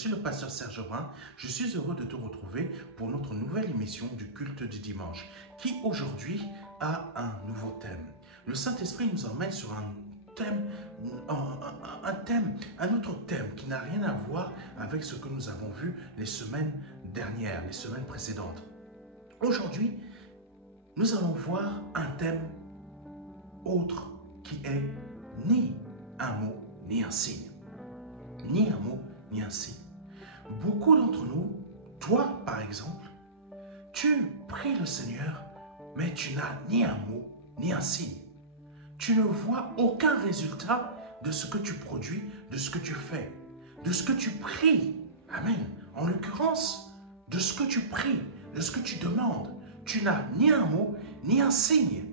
suis le pasteur Serge Brun. Je suis heureux de te retrouver pour notre nouvelle émission du culte du dimanche qui aujourd'hui a un nouveau thème. Le Saint-Esprit nous emmène sur un autre thème qui n'a rien à voir avec ce que nous avons vu les semaines dernières, les semaines précédentes. Aujourd'hui, nous allons voir un thème autre qui est ni un mot ni un signe. Ni un mot ni un signe. Beaucoup d'entre nous, toi par exemple, tu pries le Seigneur, mais tu n'as ni un mot ni un signe. Tu ne vois aucun résultat de ce que tu produis, de ce que tu fais, de ce que tu pries. Amen. En l'occurrence, de ce que tu pries, de ce que tu demandes. Tu n'as ni un mot, ni un signe.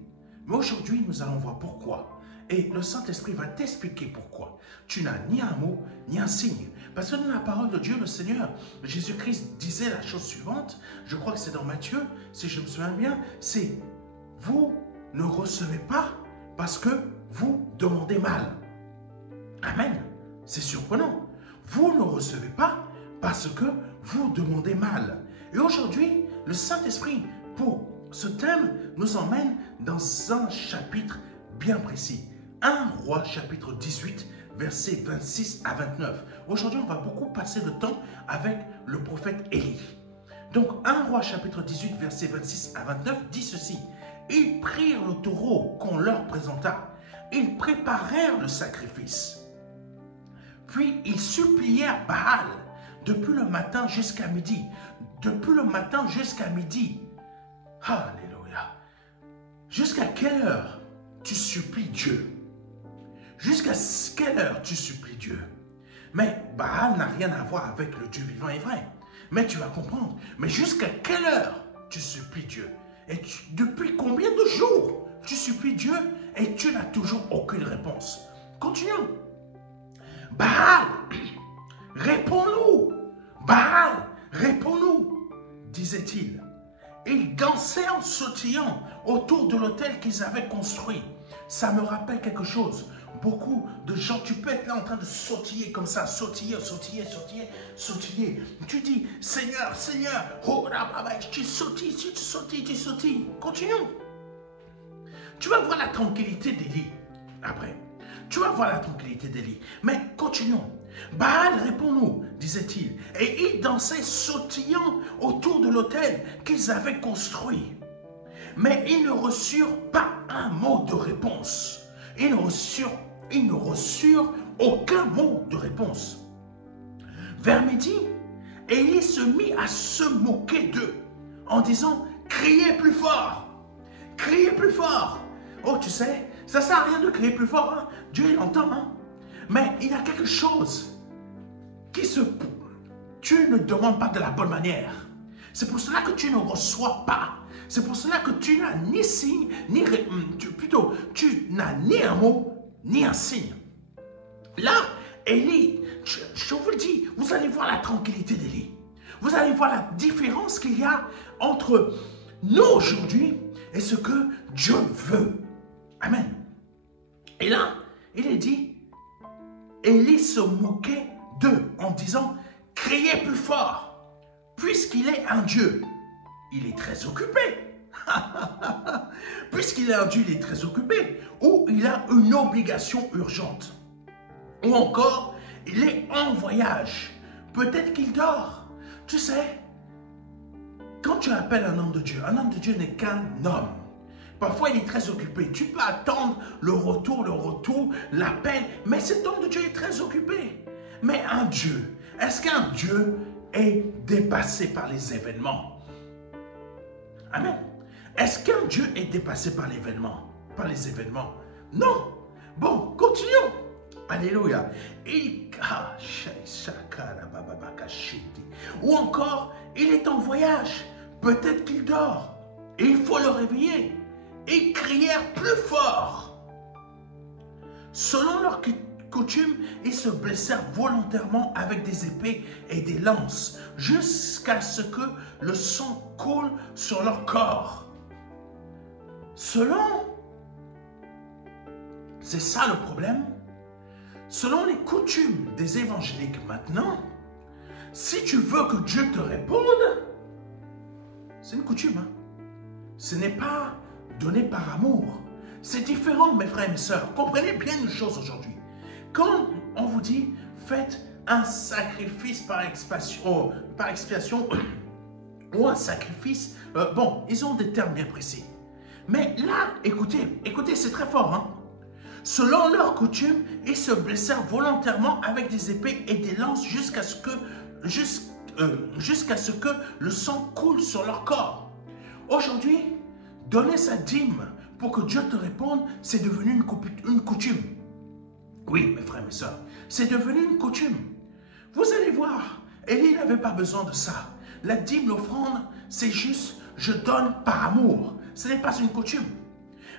Mais aujourd'hui, nous allons voir pourquoi. Et le Saint-Esprit va t'expliquer pourquoi. Tu n'as ni un mot, ni un signe. Parce que dans la parole de Dieu, le Seigneur, Jésus-Christ disait la chose suivante. Je crois que c'est dans Matthieu, si je me souviens bien. C'est, vous ne recevez pas parce que vous demandez mal. Amen. C'est surprenant. Vous ne recevez pas parce que vous demandez mal. Et aujourd'hui, le Saint-Esprit, pour ce thème, nous emmène dans un chapitre bien précis. 1 Roi, chapitre 18, versets 26 à 29. Aujourd'hui, on va beaucoup passer de temps avec le prophète Élie. Donc, 1 Roi, chapitre 18, versets 26 à 29, dit ceci. Ils prirent le taureau qu'on leur présenta. Ils préparèrent le sacrifice. Puis, ils supplièrent Baal depuis le matin jusqu'à midi. Depuis le matin jusqu'à midi. Alléluia. Jusqu'à quelle heure tu supplies Dieu? Jusqu'à quelle heure tu supplies Dieu? Mais Baal n'a rien à voir avec le Dieu vivant et vrai. Mais tu vas comprendre. Mais jusqu'à quelle heure tu supplies Dieu? Et depuis combien de jours tu supplies Dieu et tu n'as toujours aucune réponse? Continuons. Baal, réponds-nous. Baal, réponds-nous, disait-il. Ils dansaient en sautillant autour de l'autel qu'ils avaient construit. Ça me rappelle quelque chose. Beaucoup de gens, tu peux être là en train de sautiller comme ça, sautiller. Tu dis, Seigneur, oh, tu sautilles. Continuons. Tu vas voir la tranquillité d'Élie après. Tu vas voir la tranquillité d'Élie. Mais continuons. Baal, réponds-nous, disait-il. Et ils dansaient sautillant autour de l'autel qu'ils avaient construit. Mais ils ne reçurent pas un mot de réponse. Ils ne reçurent aucun mot de réponse. Vers midi, Élie se mit à se moquer d'eux en disant, criez plus fort, criez plus fort. Oh, tu sais, ça ne sert à rien de crier plus fort, hein? Dieu il entend, hein? Mais il y a quelque chose tu ne demandes pas de la bonne manière. C'est pour cela que tu ne reçois pas. C'est pour cela que tu n'as ni signe, tu n'as ni un mot, ni un signe. Là, Élie, je vous le dis, vous allez voir la tranquillité d'Élie. Vous allez voir la différence qu'il y a entre nous aujourd'hui et ce que Dieu veut. Amen. Et là, il est dit, Élie se moquait d'eux en disant, criez plus fort, puisqu'il est un Dieu. Il est très occupé. Puisqu'il est un Dieu, il est très occupé. Ou il a une obligation urgente. Ou encore, il est en voyage. Peut-être qu'il dort. Tu sais, quand tu appelles un homme de Dieu n'est qu'un homme. Parfois, il est très occupé. Tu peux attendre le retour, l'appel. Mais cet homme de Dieu est très occupé. Mais un Dieu, est-ce qu'un Dieu est dépassé par les événements? Amen. Est-ce qu'un Dieu est dépassé par les événements? Non. Bon, continuons. Alléluia. Ou encore, il est en voyage. Peut-être qu'il dort. Et il faut le réveiller. Ils crièrent plus fort. Selon leur coutume, ils se blessèrent volontairement avec des épées et des lances, jusqu'à ce que le sang coule sur leur corps. C'est ça le problème. Selon les coutumes des évangéliques maintenant, Si tu veux que Dieu te réponde, c'est une coutume. Hein? Ce n'est pas donné par amour. C'est différent, mes frères et mes sœurs. Comprenez bien une chose aujourd'hui. Quand on vous dit, faites un sacrifice par expiation ou un sacrifice, bon, ils ont des termes bien précis. Mais là, écoutez, c'est très fort. Hein? Selon leur coutume, ils se blessèrent volontairement avec des épées et des lances jusqu'à ce que le sang coule sur leur corps. Aujourd'hui, donner sa dîme pour que Dieu te réponde, c'est devenu une coutume. Oui, mes frères et mes sœurs, c'est devenu une coutume. Vous allez voir, Élie n'avait pas besoin de ça. La dîme, l'offrande, c'est juste, je donne par amour. Ce n'est pas une coutume.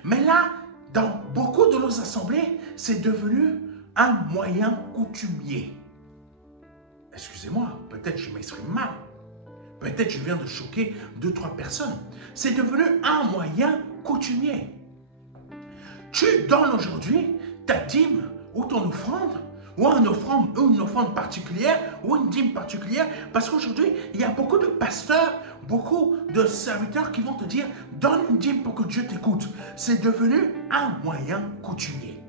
Mais là, dans beaucoup de nos assemblées, c'est devenu un moyen coutumier. Excusez-moi, peut-être je m'exprime mal. Peut-être je viens de choquer 2-3 personnes. C'est devenu un moyen coutumier. Tu donnes aujourd'hui ta dîme ou ton offrande, ou une offrande particulière, ou une dîme particulière, parce qu'aujourd'hui, il y a beaucoup de pasteurs, beaucoup de serviteurs qui vont te dire, donne une dîme pour que Dieu t'écoute. C'est devenu un moyen coutumier.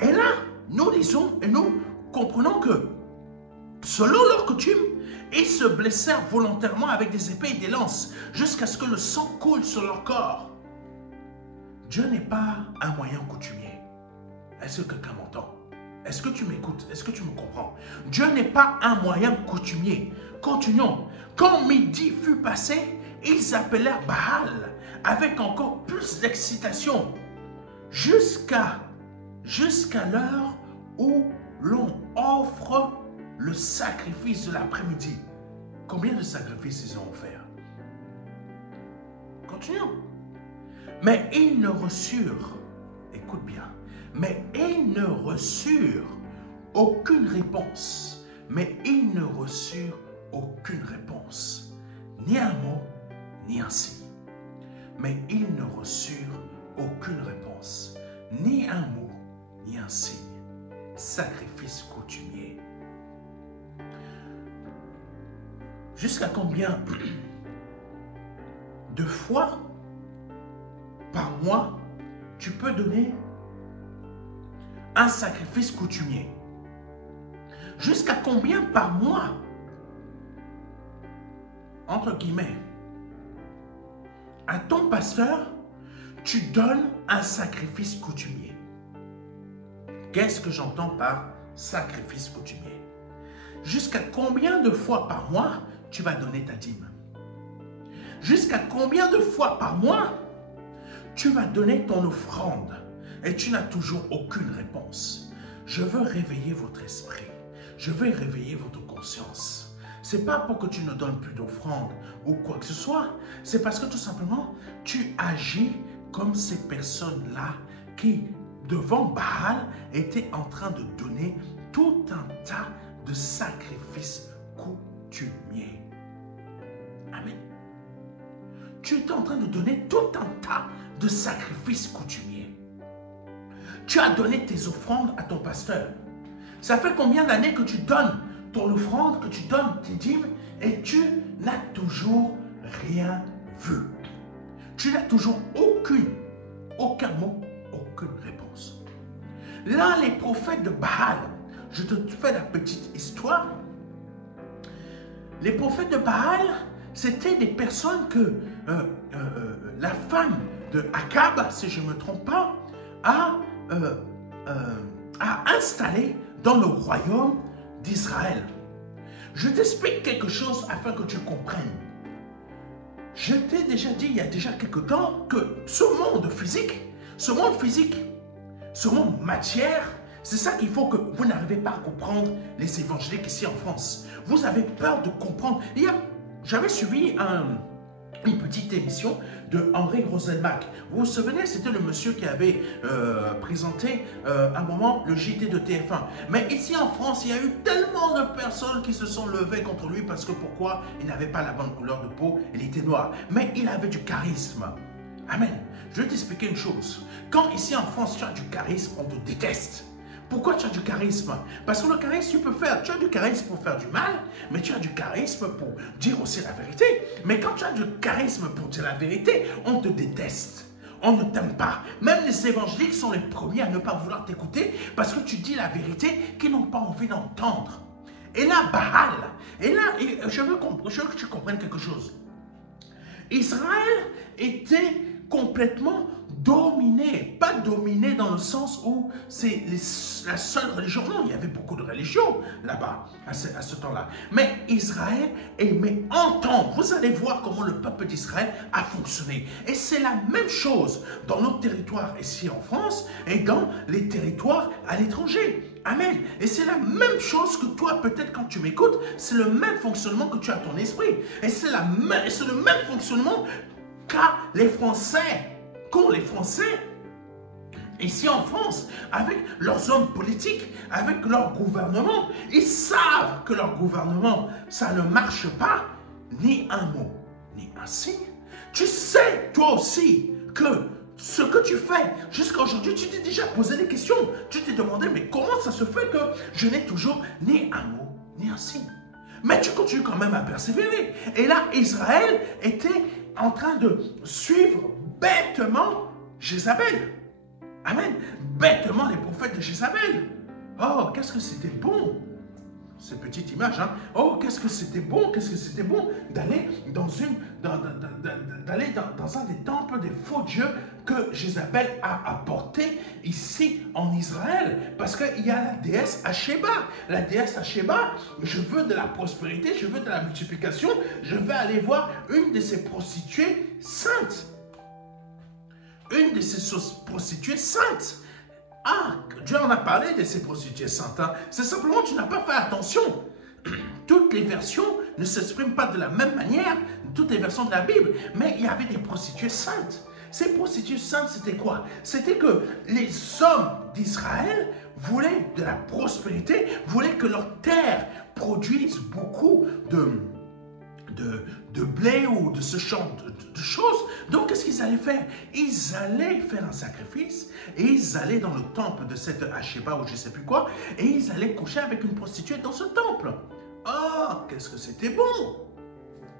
Et là, nous lisons et nous comprenons que, selon leur coutume, ils se blessèrent volontairement avec des épées et des lances, jusqu'à ce que le sang coule sur leur corps. Dieu n'est pas un moyen coutumier. Est-ce que quelqu'un m'entend? Est-ce que tu m'écoutes? Est-ce que tu me comprends? Dieu n'est pas un moyen coutumier. Continuons. Quand midi fut passé, ils appelèrent Baal avec encore plus d'excitation jusqu'à l'heure où l'on offre le sacrifice de l'après-midi. Combien de sacrifices ils ont offert? Continuons. Mais ils ne reçurent, écoute bien, mais ils ne reçurent aucune réponse. Mais ils ne reçurent aucune réponse. Ni un mot, ni un signe. Mais ils ne reçurent aucune réponse. Ni un mot, ni un signe. Sacrifice coutumier. Jusqu'à combien de fois par mois tu peux donner un sacrifice coutumier? Jusqu'à combien par mois, entre guillemets, à ton pasteur, tu donnes un sacrifice coutumier? Qu'est-ce que j'entends par sacrifice coutumier? Jusqu'à combien de fois par mois tu vas donner ta dîme? Jusqu'à combien de fois par mois tu vas donner ton offrande et tu n'as toujours aucune réponse? Je veux réveiller votre esprit. Je veux réveiller votre conscience. Ce n'est pas pour que tu ne donnes plus d'offrande ou quoi que ce soit. C'est parce que tout simplement, tu agis comme ces personnes-là qui, devant Baal, étaient en train de donner tout un tas de sacrifices coutumiers. Amen. Tu étais en train de donner tout un tas de sacrifices coutumiers. Tu as donné tes offrandes à ton pasteur. Ça fait combien d'années que tu donnes ton offrande, que tu donnes tes dîmes et tu n'as toujours rien vu. Tu n'as toujours aucun mot, aucune réponse. Là, les prophètes de Baal, je te fais la petite histoire. Les prophètes de Baal, c'était des personnes que la femme de Akab, si je ne me trompe pas, a installé dans le royaume d'Israël. Je t'explique quelque chose afin que tu comprennes. Je t'ai déjà dit il y a déjà quelque temps que ce monde physique, ce monde matière, c'est ça qu'il faut que vous n'arrivez pas à comprendre les évangéliques ici en France. Vous avez peur de comprendre. J'avais suivi une petite émission de Henri Rosenbach. Vous vous souvenez, c'était le monsieur qui avait présenté un moment le JT de TF1. Mais ici en France, il y a eu tellement de personnes qui se sont levées contre lui parce que pourquoi? Il n'avait pas la bonne couleur de peau, il était noir. Mais il avait du charisme. Amen. Je vais t'expliquer une chose. Quand ici en France, tu as du charisme, on te déteste. Pourquoi tu as du charisme? Parce que le charisme, tu as du charisme pour faire du mal, mais tu as du charisme pour dire aussi la vérité. Mais quand tu as du charisme pour dire la vérité, on te déteste. On ne t'aime pas. Même les évangéliques sont les premiers à ne pas vouloir t'écouter parce que tu dis la vérité qu'ils n'ont pas envie d'entendre. Et là, Baal, et là, je veux que tu comprennes quelque chose. Israël était complètement dominé, pas dominé dans le sens où c'est la seule religion. Non, il y avait beaucoup de religions là-bas, à ce temps-là. Mais Israël aimait entendre. Vous allez voir comment le peuple d'Israël a fonctionné. Et c'est la même chose dans notre territoire ici en France et dans les territoires à l'étranger. Amen. Et c'est la même chose que toi, peut-être quand tu m'écoutes, c'est le même fonctionnement que tu as dans ton esprit. Et c'est le même fonctionnement qu'ont les Français, ici en France, avec leurs hommes politiques, avec leur gouvernement. Ils savent que leur gouvernement, ça ne marche pas, ni un mot, ni un signe. Tu sais, toi aussi, que ce que tu fais jusqu'à aujourd'hui, tu t'es déjà posé des questions. Tu t'es demandé, mais comment ça se fait que je n'ai toujours ni un mot, ni un signe? Mais tu continues quand même à persévérer. Et là, Israël était en train de suivre bêtement Jézabel. Amen. Bêtement les prophètes de Jézabel. Oh, qu'est-ce que c'était bon. Cette petite image, hein. Oh, qu'est-ce que c'était bon d'aller dans un des temples des faux dieux que Jézabel a apporté ici en Israël. Parce qu'il y a la déesse Asheba. La déesse Asheba, je veux de la prospérité, je veux de la multiplication, je vais aller voir une de ces prostituées saintes. Une de ces prostituées saintes. Ah, Dieu en a parlé de ces prostituées saintes. Hein. C'est simplement que tu n'as pas fait attention. Toutes les versions ne s'expriment pas de la même manière, toutes les versions de la Bible, mais il y avait des prostituées saintes. Ces prostituées saintes, c'était quoi? C'était que les hommes d'Israël voulaient de la prospérité, voulaient que leur terre produise beaucoup de blé ou de ce genre de choses. Donc, qu'est-ce qu'ils allaient faire? Ils allaient faire un sacrifice et ils allaient dans le temple de cette Asheba ou je ne sais plus quoi et ils allaient coucher avec une prostituée dans ce temple. Oh, qu'est-ce que c'était bon!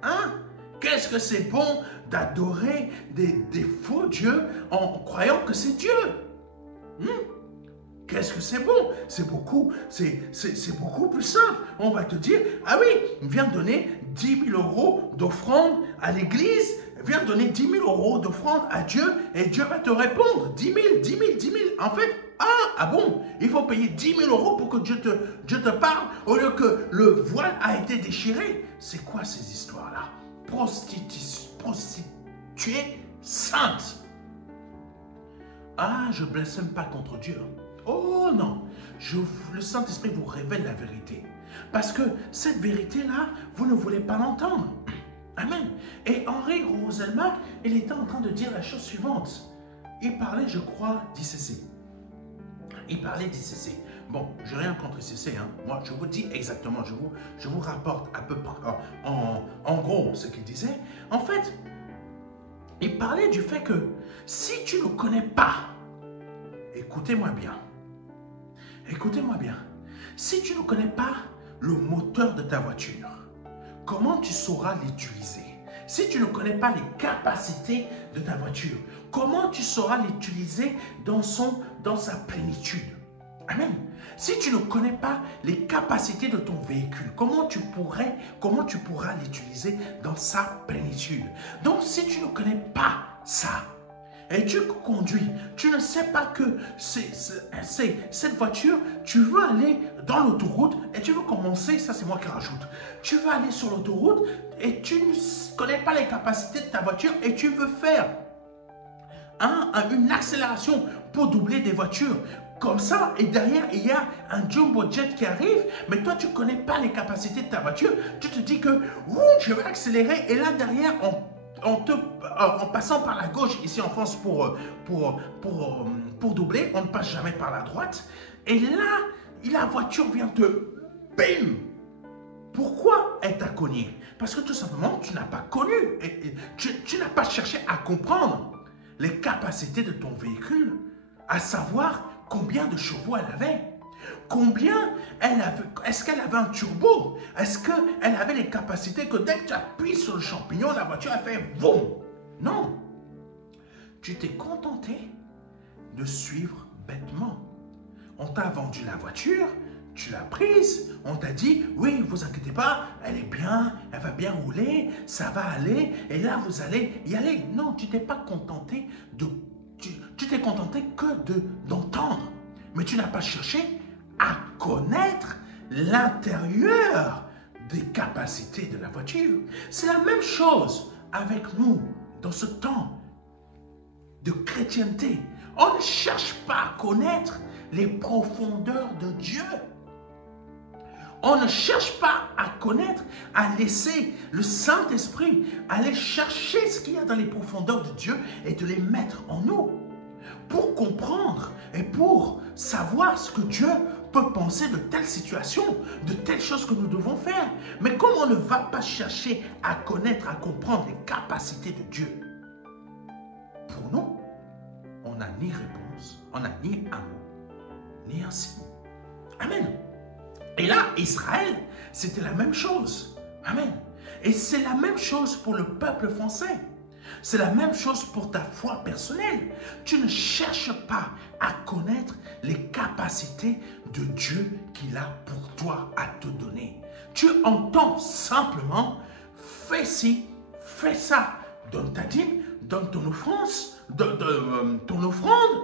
Hein? Qu'est-ce que c'est bon d'adorer des faux dieux en croyant que c'est Dieu? Qu'est-ce que c'est bon? C'est beaucoup plus simple. On va te dire, ah oui, viens donner 10 000 € d'offrande à l'église, viens donner 10 000 € d'offrande à Dieu et Dieu va te répondre. 10 000, 10 000, 10 000. En fait, ah bon, il faut payer 10 000 € pour que Dieu te parle au lieu que le voile a été déchiré. C'est quoi ces histoires-là? Prostituée sainte. Ah, je ne blasphème pas contre Dieu. Oh non, le Saint-Esprit vous révèle la vérité. Parce que cette vérité-là, vous ne voulez pas l'entendre. Amen. Et Henri Roselmack, il était en train de dire la chose suivante. Il parlait, je crois, d'ICC. Il parlait d'ICC. Bon, je n'ai rien contre ICC. Hein. Moi, je vous dis exactement, je vous rapporte à peu près, en gros, ce qu'il disait. En fait, il parlait du fait que si tu ne connais pas, écoutez-moi bien, si tu ne connais pas le moteur de ta voiture, comment tu sauras l'utiliser? Si tu ne connais pas les capacités de ta voiture, comment tu sauras l'utiliser dans sa plénitude? Amen. Si tu ne connais pas les capacités de ton véhicule, comment tu pourras l'utiliser dans sa plénitude? Donc, si tu ne connais pas ça, et tu conduis, tu ne sais pas que cette voiture, tu veux aller dans l'autoroute et tu veux commencer, ça c'est moi qui rajoute, tu veux aller sur l'autoroute et tu ne connais pas les capacités de ta voiture et tu veux faire une accélération pour doubler des voitures. Comme ça, et derrière, il y a un jumbo jet qui arrive, mais toi, tu ne connais pas les capacités de ta voiture. Tu te dis que je vais accélérer et là, derrière, en passant par la gauche, ici en France, pour doubler, on ne passe jamais par la droite. Et là, la voiture vient te bim. Pourquoi elle t'a cogné? Parce que tout simplement, tu n'as pas connu. Tu n'as pas cherché à comprendre les capacités de ton véhicule, à savoir combien de chevaux elle avait. Combien elle avait, est-ce qu'elle avait un turbo? Est-ce qu'elle avait les capacités que dès que tu appuies sur le champignon, la voiture a fait boum? Non. Tu t'es contenté de suivre bêtement. On t'a vendu la voiture, tu l'as prise, on t'a dit, oui, ne vous inquiétez pas, elle est bien, elle va bien rouler, ça va aller, et là, vous allez y aller. Non, tu t'es pas contenté de... Tu t'es contenté que d'entendre, mais tu n'as pas cherché à connaître l'intérieur des capacités de la voiture. C'est la même chose avec nous dans ce temps de chrétienté. On ne cherche pas à connaître les profondeurs de Dieu. On ne cherche pas à connaître, à laisser le Saint-Esprit aller chercher ce qu'il y a dans les profondeurs de Dieu et de les mettre en nous pour comprendre et pour savoir ce que Dieu peut penser de telle situation, de telles choses que nous devons faire. Mais comme on ne va pas chercher à connaître, à comprendre les capacités de Dieu, pour nous, on n'a ni réponse, on n'a ni un mot, ni un signe. Amen. Et là, Israël, c'était la même chose. Amen. Et c'est la même chose pour le peuple français. C'est la même chose pour ta foi personnelle. Tu ne cherches pas à connaître les capacités de Dieu qu'il a pour toi à te donner. Tu entends simplement, fais ci, fais ça. Donne ta dîme, donne ton offrande,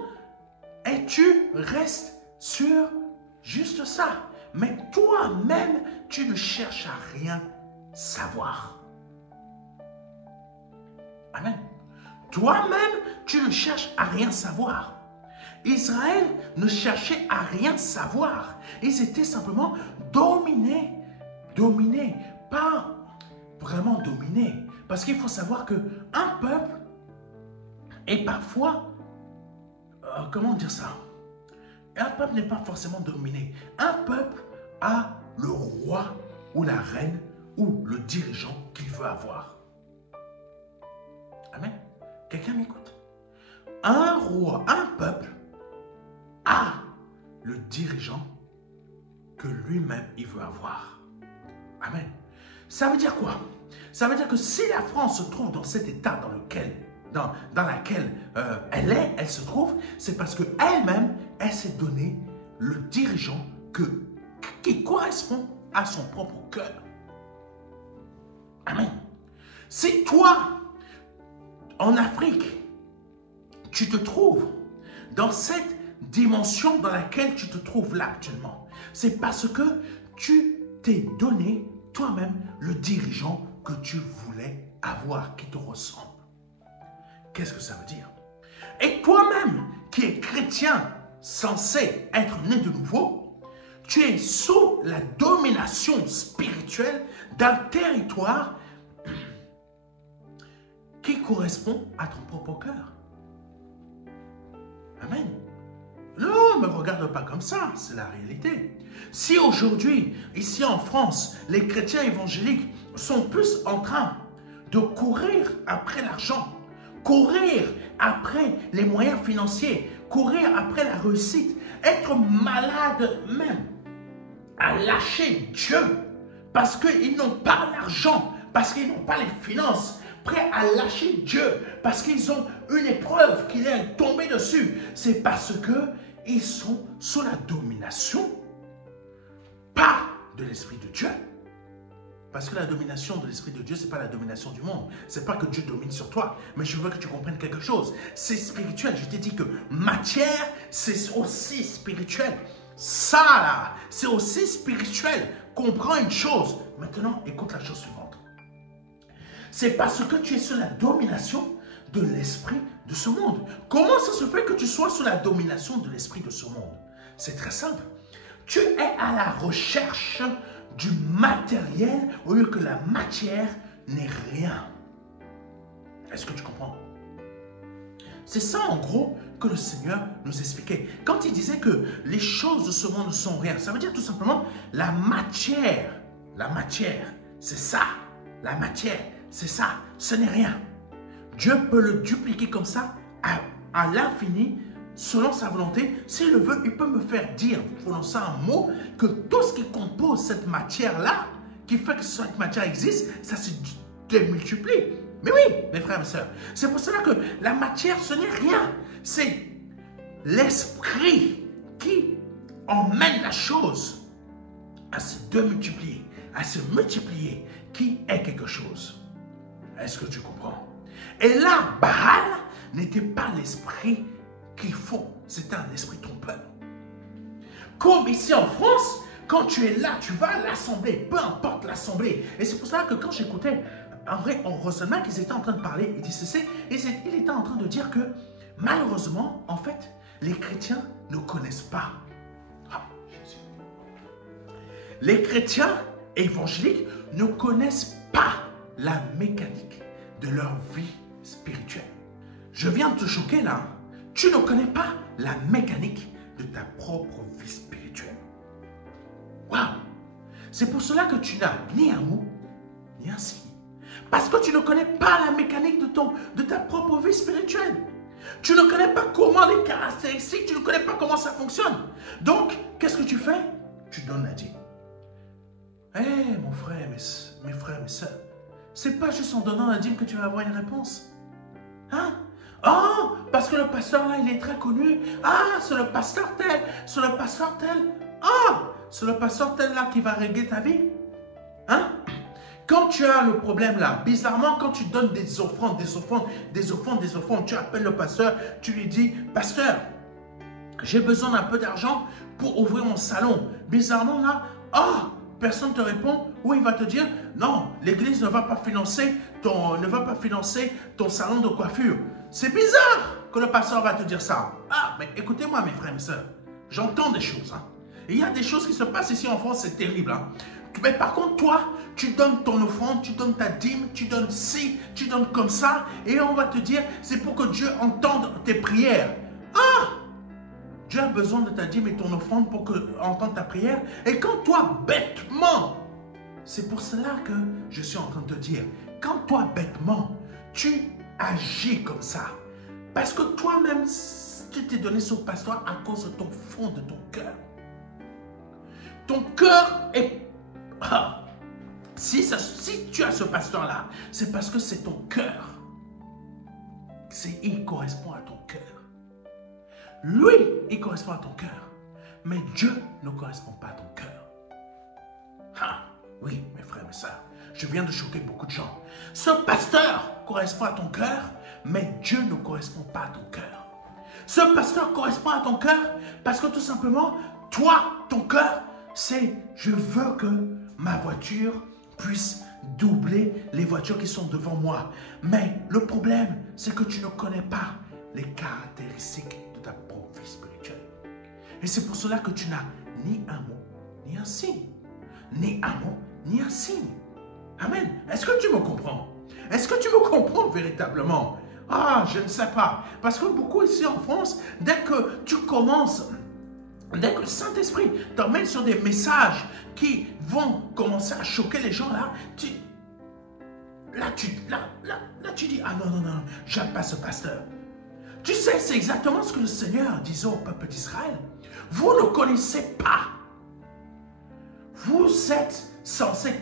et tu restes sur juste ça. Mais toi-même, tu ne cherches à rien savoir. Amen. Toi-même, tu ne cherches à rien savoir. Israël ne cherchait à rien savoir. Ils étaient simplement dominés, pas vraiment dominés. Parce qu'il faut savoir qu'un peuple est parfois, comment dire ça? Un peuple n'est pas forcément dominé. Un peuple a le roi ou la reine ou le dirigeant qu'il veut avoir. Amen. Quelqu'un m'écoute? Un roi, un peuple a le dirigeant que lui-même il veut avoir. Amen. Ça veut dire quoi? Ça veut dire que si la France se trouve dans cet état dans lequel elle se trouve, c'est parce qu'elle-même, elle s'est donné le dirigeant qui correspond à son propre cœur. Amen. Si toi, en Afrique, tu te trouves dans cette dimension dans laquelle tu te trouves là actuellement, c'est parce que tu t'es donné toi-même le dirigeant que tu voulais avoir, qui te ressemble. Qu'est-ce que ça veut dire? Et toi-même, qui es chrétien, censé être né de nouveau, tu es sous la domination spirituelle d'un territoire qui correspond à ton propre cœur. Amen. Non, ne me regarde pas comme ça, c'est la réalité. Si aujourd'hui, ici en France, les chrétiens évangéliques sont plus en train de courir après l'argent, courir après les moyens financiers, courir après la réussite, être malade même, à lâcher Dieu, parce qu'ils n'ont pas l'argent, parce qu'ils n'ont pas les finances, prêts à lâcher Dieu, parce qu'ils ont une épreuve qui leur est tombée dessus, c'est parce qu'ils sont sous la domination, pas de l'Esprit de Dieu. Parce que la domination de l'Esprit de Dieu, ce n'est pas la domination du monde. Ce n'est pas que Dieu domine sur toi. Mais je veux que tu comprennes quelque chose. C'est spirituel. Je t'ai dit que matière, c'est aussi spirituel. Ça, là, c'est aussi spirituel. Comprends une chose. Maintenant, écoute la chose suivante. C'est parce que tu es sous la domination de l'esprit de ce monde. Comment ça se fait que tu sois sous la domination de l'esprit de ce monde? C'est très simple. Tu es à la recherche du matériel au lieu que la matière n'est rien. Est-ce que tu comprends? C'est ça en gros que le Seigneur nous expliquait. Quand il disait que les choses de ce monde ne sont rien, ça veut dire tout simplement la matière, c'est ça. La matière, c'est ça, ce n'est rien. Dieu peut le dupliquer comme ça à l'infini selon sa volonté, s'il le veut, il peut me faire dire, prononcer un mot, que tout ce qui compose cette matière-là, qui fait que cette matière existe, ça se démultiplie. Mais oui, mes frères et mes sœurs, c'est pour cela que la matière, ce n'est rien. C'est l'esprit qui emmène la chose à se démultiplier, à se multiplier, qui est quelque chose. Est-ce que tu comprends? Et là, Baal n'était pas l'esprit qu'il faut, c'était un esprit trompeur. Comme ici en France, quand tu es là, tu vas à l'assemblée, peu importe l'assemblée. Et c'est pour ça que quand j'écoutais, en vrai, en Rosenmack, ils étaient en train de parler, il était en train de dire que malheureusement, en fait, les chrétiens ne connaissent pas. Ah, Jésus. Les chrétiens évangéliques ne connaissent pas la mécanique de leur vie spirituelle. Je viens de te choquer là. Tu ne connais pas la mécanique de ta propre vie spirituelle. Waouh! C'est pour cela que tu n'as ni un mot, ni un signe. Parce que tu ne connais pas la mécanique de ta propre vie spirituelle. Tu ne connais pas comment les caractéristiques, tu ne connais pas comment ça fonctionne. Donc, qu'est-ce que tu fais? Tu donnes la dîme. Eh, mon frère, mes frères, mes soeurs, c'est pas juste en donnant la dîme que tu vas avoir une réponse. Hein? Oh, parce que le pasteur là, il est très connu. Ah, c'est le pasteur tel, c'est le pasteur tel. Ah, c'est le pasteur tel là qui va régler ta vie. Hein? Quand tu as le problème là, bizarrement, quand tu donnes des offrandes, tu appelles le pasteur, tu lui dis, pasteur, j'ai besoin d'un peu d'argent pour ouvrir mon salon. Bizarrement là, oh, personne ne te répond, ou il va te dire, non, l'église ne va pas financer ton salon de coiffure. C'est bizarre que le pasteur va te dire ça. Ah, mais écoutez-moi mes frères et mes sœurs, j'entends des choses. Hein. Il y a des choses qui se passent ici en France, c'est terrible. Hein. Mais par contre, toi, tu donnes ton offrande, tu donnes ta dîme, tu donnes ci, tu donnes comme ça, et on va te dire, c'est pour que Dieu entende tes prières. Ah! Dieu a besoin de ta dîme et ton offrande pour entendre ta prière. Et quand toi, bêtement, c'est pour cela que je suis en train de te dire, quand toi, bêtement, tu agis comme ça, parce que toi-même, tu t'es donné ce pasteur à cause de ton fond, de ton cœur. Ton cœur est... Ah, si tu as ce pasteur-là, c'est parce que c'est ton cœur. Il correspond à ton cœur. Lui, il correspond à ton cœur. Mais Dieu ne correspond pas à ton cœur. Ah, oui, mes frères, mes sœurs, je viens de choquer beaucoup de gens. Ce pasteur correspond à ton cœur, mais Dieu ne correspond pas à ton cœur. Ce pasteur correspond à ton cœur parce que tout simplement, toi, ton cœur, c'est je veux que ma voiture puisse doubler les voitures qui sont devant moi. Mais le problème, c'est que tu ne connais pas les caractéristiques de ta propre vie spirituelle. Et c'est pour cela que tu n'as ni un mot, ni un signe. Ni un mot, ni un signe. Amen. Est-ce que tu me comprends? Est-ce que tu me comprends véritablement? Ah, je ne sais pas. Parce que beaucoup ici en France, dès que tu commences... Dès que le Saint-Esprit t'emmène sur des messages qui vont commencer à choquer les gens, là, tu dis, ah non, j'aime pas ce pasteur. Tu sais, c'est exactement ce que le Seigneur disait au peuple d'Israël. Vous ne connaissez pas. Vous êtes censés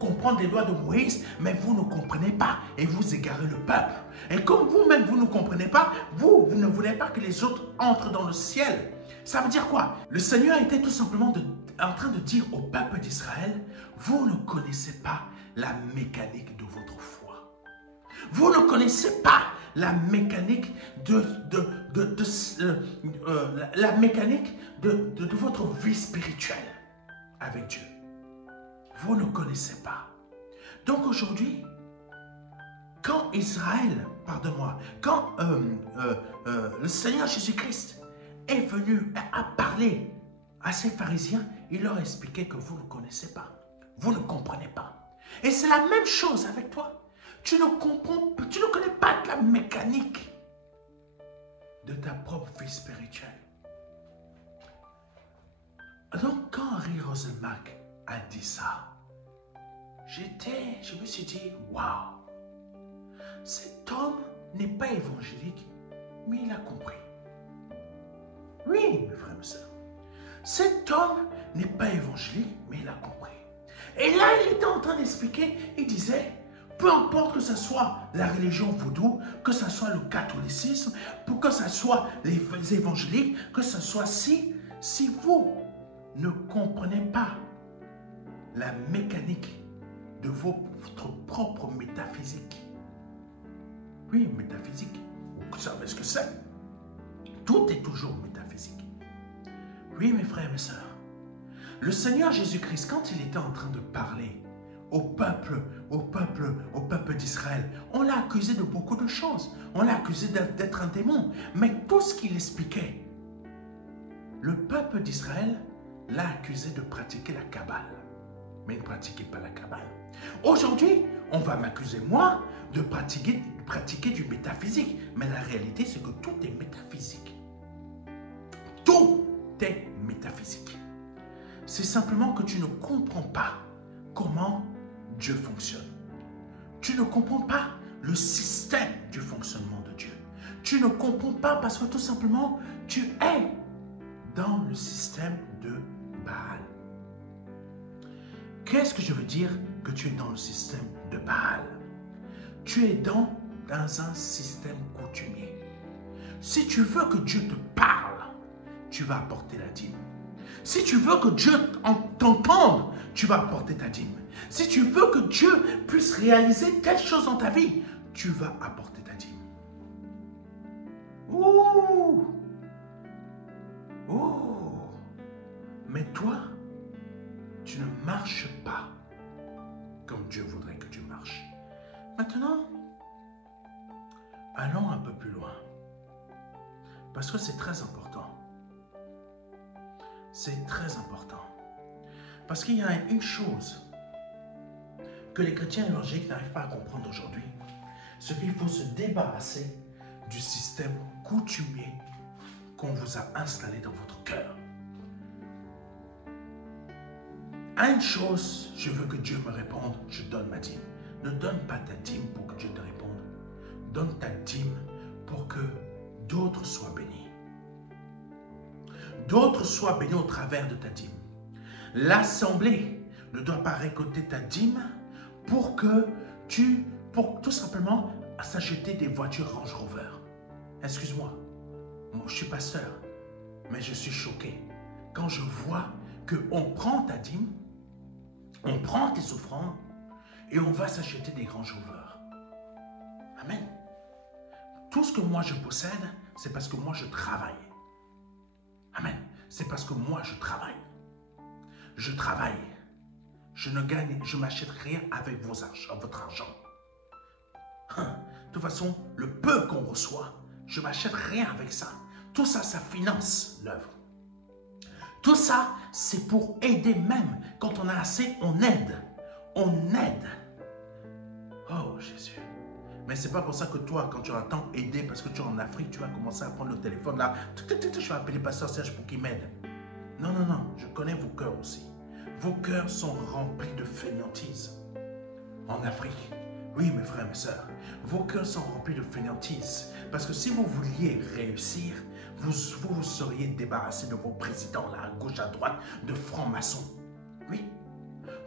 comprendre les lois de Moïse, mais vous ne comprenez pas et vous égarez le peuple. Et comme vous-même, vous ne comprenez pas, vous ne voulez pas que les autres entrent dans le ciel. Ça veut dire quoi? Le Seigneur était tout simplement en train de dire au peuple d'Israël, vous ne connaissez pas la mécanique de votre foi. Vous ne connaissez pas la mécanique de votre vie spirituelle avec Dieu. Vous ne connaissez pas. Donc aujourd'hui, quand Israël, pardonne-moi, quand le Seigneur Jésus-Christ est venu à parler à ces pharisiens, il leur expliquait que vous ne connaissez pas, vous ne comprenez pas. Et c'est la même chose avec toi. Tu ne connais pas la mécanique de ta propre vie spirituelle. Donc quand Henri Rosenmack a dit ça, je me suis dit, waouh, cet homme n'est pas évangélique, mais il a compris. Oui, mes frères et sœurs. Cet homme n'est pas évangélique, mais il a compris. Et là, il était en train d'expliquer, il disait, peu importe que ce soit la religion vaudou, que ce soit le catholicisme, pour que ce soit les évangéliques, que ce soit si vous ne comprenez pas la mécanique de votre propre métaphysique, oui, métaphysique, vous savez ce que c'est, tout est toujours métaphysique. Oui, mes frères et mes sœurs, le Seigneur Jésus-Christ, quand il était en train de parler au peuple d'Israël, on l'a accusé de beaucoup de choses. On l'a accusé d'être un démon. Mais tout ce qu'il expliquait, le peuple d'Israël l'a accusé de pratiquer la Kabbale. Mais il ne pratiquait pas la Kabbale. Aujourd'hui, on va m'accuser, moi, de pratiquer du métaphysique. Mais la réalité, c'est que tout est métaphysique. Tout est métaphysique. C'est simplement que tu ne comprends pas comment Dieu fonctionne. Tu ne comprends pas le système du fonctionnement de Dieu. Tu ne comprends pas parce que tout simplement, tu es dans le système de Baal. Qu'est-ce que je veux dire que tu es dans le système de Baal? Tu es dans un système coutumier. Si tu veux que Dieu te parle, tu vas apporter la dîme. Si tu veux que Dieu t'entende, tu vas apporter ta dîme. Si tu veux que Dieu puisse réaliser telle chose dans ta vie, tu vas apporter ta dîme. Ouh! Oh! Mais toi, tu ne marches pas comme Dieu voudrait que tu marches. Maintenant, allons un peu plus loin. Parce que c'est très important. C'est très important. Parce qu'il y a une chose que les chrétiens évangéliques n'arrivent pas à comprendre aujourd'hui. C'est qu'il faut se débarrasser du système coutumier qu'on vous a installé dans votre cœur. À une chose, je veux que Dieu me réponde, je donne ma dîme. Ne donne pas ta dîme pour que Dieu te réponde. Donne ta dîme pour que d'autres soient bénis. D'autres soient bénis au travers de ta dîme. L'assemblée ne doit pas récolter ta dîme pour tout simplement s'acheter des voitures Range Rover. Excuse-moi, je suis pasteur, mais je suis choqué quand je vois qu'on prend ta dîme, on prend tes offrandes et on va s'acheter des Range Rover. Amen. Tout ce que moi je possède, c'est parce que moi je travaille. Amen. C'est parce que moi je travaille. Je travaille. Je ne gagne, je m'achète rien avec votre argent. De toute façon, le peu qu'on reçoit, je m'achète rien avec ça. Tout ça, ça finance l'œuvre. Tout ça, c'est pour aider même. Quand on a assez, on aide. On aide. Oh Jésus. Mais c'est pas pour ça que toi, quand tu entends aider, parce que tu es en Afrique, tu vas commencer à prendre le téléphone là. Je vais appeler Pasteur Serge pour qu'il m'aide. Non, non, non. Je connais vos cœurs aussi. Vos cœurs sont remplis de fainéantise. En Afrique. Oui, mes frères et mes sœurs. Vos cœurs sont remplis de fainéantise. Parce que si vous vouliez réussir, vous seriez débarrassé de vos présidents là, à gauche, à droite, de francs-maçons. Oui.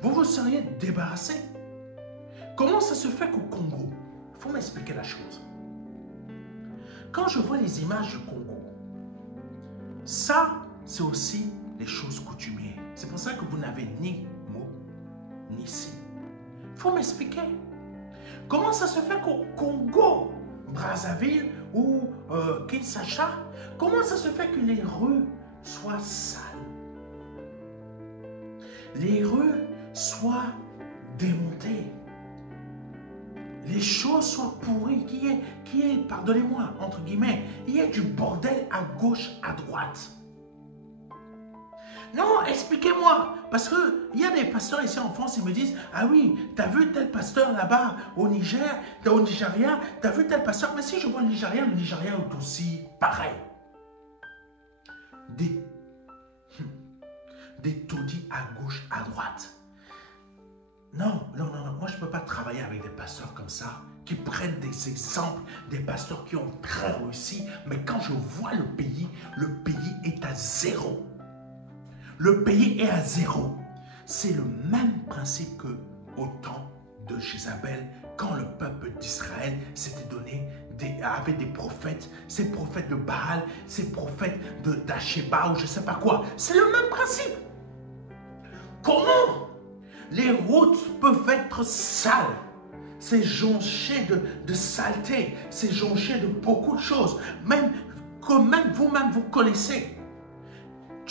Vous seriez débarrassé. Comment ça se fait qu'au Congo, il faut m'expliquer la chose. Quand je vois les images du Congo, ça, c'est aussi les choses coutumières. C'est pour ça que vous n'avez ni mot, ni si. Il faut m'expliquer. Comment ça se fait qu'au Congo, Brazzaville ou Kinshasa, comment ça se fait que les rues soient sales? Les rues soient démontées. Les choses soient pourries, qui est, pardonnez-moi, entre guillemets, il y a du bordel à gauche, à droite. Non, expliquez-moi, parce qu'il y a des pasteurs ici en France, ils me disent, ah oui, t'as vu tel pasteur là-bas au Niger, au Nigeria, t'as vu tel pasteur, mais si je vois le Nigeria est aussi pareil. Des taudis à gauche, à droite. Non, non, non, non. Moi, je ne peux pas travailler avec des pasteurs comme ça qui prennent des exemples des pasteurs qui ont très réussi. Mais quand je vois le pays est à zéro. Le pays est à zéro. C'est le même principe que au temps de Jézabel, quand le peuple d'Israël s'était donné, avait des prophètes, ces prophètes de Baal, ces prophètes d'Asheba ou je ne sais pas quoi. C'est le même principe. Comment les routes peuvent être sales? C'est jonché de saleté, c'est jonché de beaucoup de choses. Même vous-même, vous connaissez.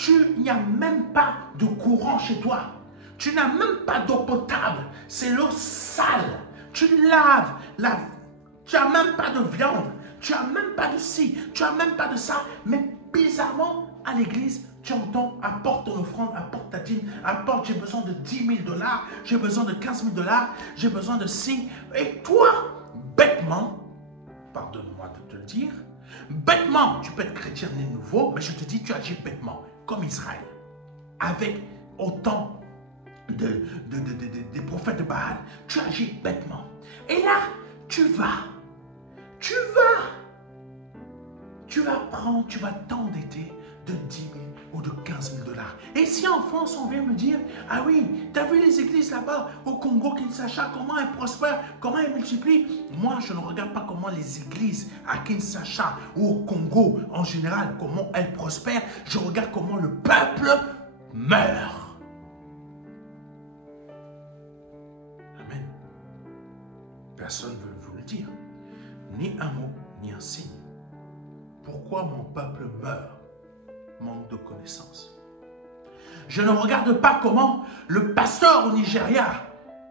Il n'y a même pas de courant chez toi. Tu n'as même pas d'eau potable. C'est l'eau sale. Tu laves. Tu n'as même pas de viande. Tu n'as même pas de ci. Tu n'as même pas de ça. Mais bizarrement, à l'église, tu entends, apporte ton offrande, apporte ta dîme, apporte, j'ai besoin de 10 000 $, j'ai besoin de 15 000 $, j'ai besoin de ci. Et toi, bêtement, pardonne-moi de te le dire, bêtement, tu peux être chrétien né nouveau, mais je te dis, tu agis bêtement, comme Israël, avec autant des prophètes de Baal, tu agis bêtement. Et là, tu vas prendre, tu vas t'endetter de 10 000 ou de 15 000 $. Et si en France, on vient me dire, ah oui, tu as vu les églises là-bas au Congo, Kinshasa, comment elles prospèrent, comment elles multiplient? Moi, je ne regarde pas comment les églises à Kinshasa ou au Congo en général, comment elles prospèrent. Je regarde comment le peuple meurt. Amen. Personne ne veut vous le dire. Ni un mot, ni un signe. Pourquoi mon peuple meurt? Manque de connaissances. Je ne regarde pas comment le pasteur au Nigeria,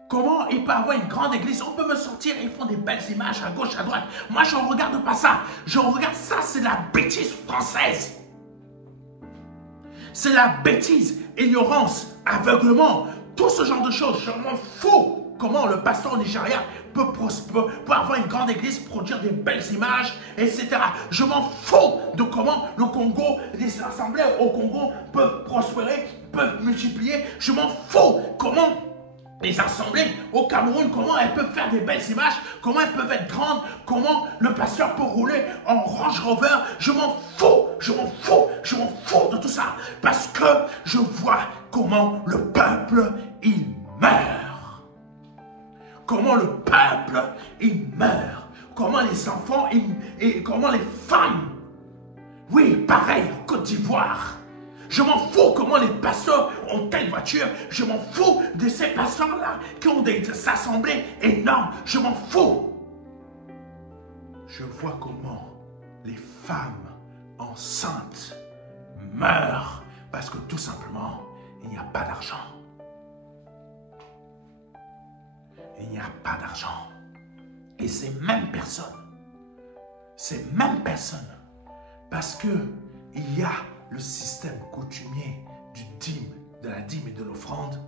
comment il peut avoir une grande église. On peut me sortir, ils font des belles images à gauche, à droite. Moi, je ne regarde pas ça. Je regarde ça, c'est la bêtise française. C'est la bêtise, ignorance, aveuglement, tout ce genre de choses. Je m'en fous. Comment le pasteur au Nigeria peut avoir une grande église, produire des belles images, etc. Je m'en fous de comment le Congo, les assemblées au Congo peuvent prospérer, peuvent multiplier. Je m'en fous comment les assemblées au Cameroun, comment elles peuvent faire des belles images, comment elles peuvent être grandes, comment le pasteur peut rouler en Range Rover. Je m'en fous, je m'en fous, je m'en fous de tout ça. Parce que je vois comment le peuple, il meurt. Comment le peuple, il meurt. Comment les enfants et comment les femmes. Oui, pareil, en Côte d'Ivoire. Je m'en fous comment les pasteurs ont telle voiture. Je m'en fous de ces pasteurs-là qui ont des assemblées énormes. Je m'en fous. Je vois comment les femmes enceintes meurent parce que tout simplement, il n'y a pas d'argent. Il n'y a pas d'argent. Et ces mêmes personnes, parce que il y a le système coutumier de la dîme et de l'offrande,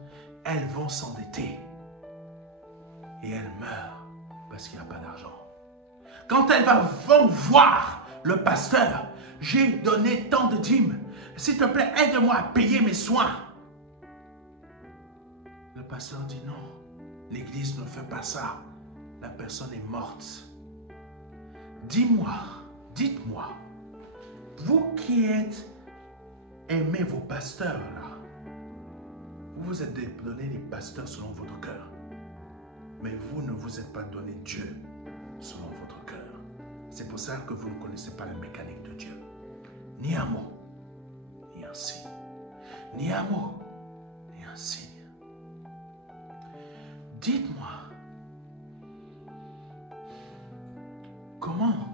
elles vont s'endetter. Et elles meurent parce qu'il n'y a pas d'argent. Quand elles vont voir le pasteur, j'ai donné tant de dîmes, s'il te plaît, aide-moi à payer mes soins. Le pasteur dit non. L'église ne fait pas ça. La personne est morte. Dites-moi, vous qui aimez vos pasteurs là, vous vous êtes donné des pasteurs selon votre cœur. Mais vous ne vous êtes pas donné Dieu selon votre cœur. C'est pour ça que vous ne connaissez pas la mécanique de Dieu. Ni un mot, ni un signe. Ni un mot, ni un signe. Dites-moi, comment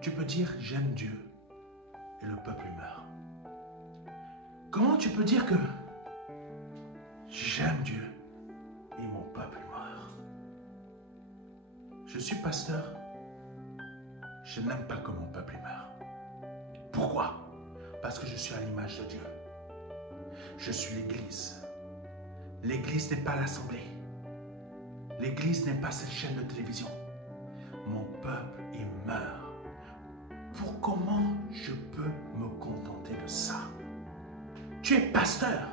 tu peux dire j'aime Dieu et le peuple meurt? Comment tu peux dire que j'aime Dieu et mon peuple meurt? Je suis pasteur, je n'aime pas que mon peuple meure. Pourquoi? Parce que je suis à l'image de Dieu. Je suis l'Église. L'Église n'est pas l'Assemblée. L'Église n'est pas cette chaîne de télévision. Mon peuple, il meurt. Pour comment je peux me contenter de ça? Tu es pasteur.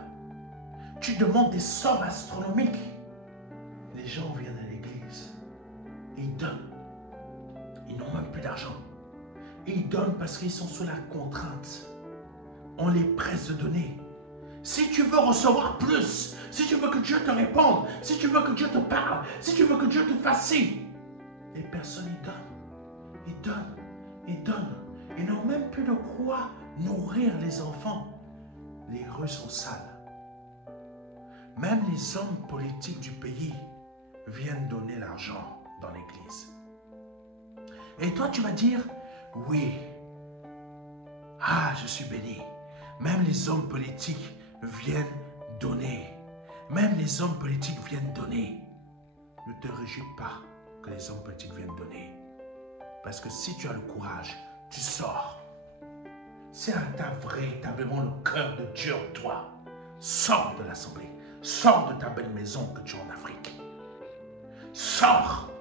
Tu demandes des sommes astronomiques. Les gens viennent à l'église. ils donnent parce qu'ils sont sous la contrainte. On les presse de donner. Si tu veux recevoir plus, si tu veux que Dieu te réponde, si tu veux que Dieu te parle, si tu veux que Dieu te fasse, les personnes, ils donnent, ils donnent, ils donnent. Ils n'ont même plus de quoi nourrir les enfants. Les rues sont sales. Même les hommes politiques du pays viennent donner l'argent dans l'église. Et toi, tu vas dire, oui, je suis béni. Même les hommes politiques viennent donner. Même les hommes politiques viennent donner. Ne te réjouis pas que les hommes politiques viennent donner. Parce que si tu as le courage, tu sors. Si tu as véritablement le cœur de Dieu en toi, sors de l'assemblée. Sors de ta belle maison que tu as en Afrique. Sors.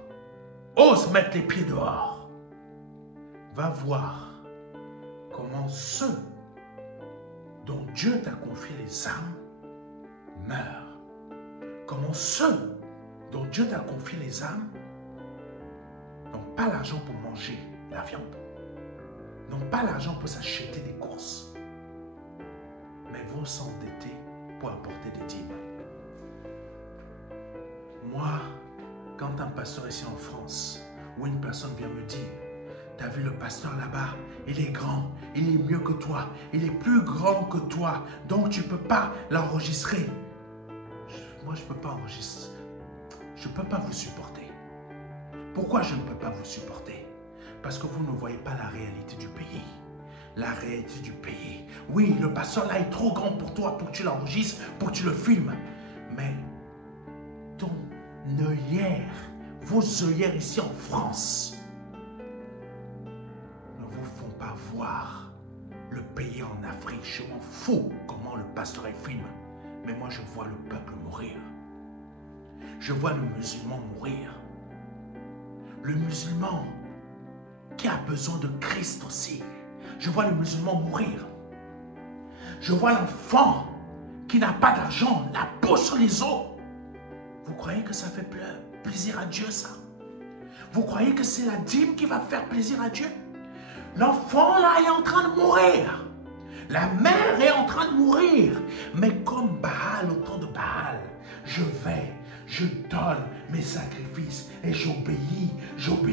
Ose mettre les pieds dehors. Va voir comment ceux dont Dieu t'a confié les âmes meurent. Comment ceux dont Dieu t'a confié les âmes n'ont pas l'argent pour manger la viande, n'ont pas l'argent pour s'acheter des courses, mais vont s'endetter pour apporter des dîmes. Moi, quand un pasteur ici en France, ou une personne vient me dire, t'as vu le pasteur là-bas, il est grand, il est mieux que toi, il est plus grand que toi, donc tu ne peux pas l'enregistrer. Moi, je ne peux pas enregistrer. Je ne peux pas vous supporter. Pourquoi je ne peux pas vous supporter? Parce que vous ne voyez pas la réalité du pays. La réalité du pays. Oui, le pasteur là est trop grand pour toi, pour que tu l'enregistres, pour que tu le filmes. Mais ton œillère, vos œillères ici en France, ne vous font pas voir le pays en Afrique. Je m'en fous comment le pasteur filme. Mais moi, je vois le peuple mourir. Je vois le musulman mourir. Le musulman qui a besoin de Christ aussi. Je vois le musulman mourir. Je vois l'enfant qui n'a pas d'argent, la peau sur les os. Vous croyez que ça fait plaisir à Dieu, ça? Vous croyez que c'est la dîme qui va faire plaisir à Dieu? L'enfant là est en train de mourir. La mère est en train de mourir. Mais comme Baal, au temps de Baal, je donne mes sacrifices et j'obéis, je donne.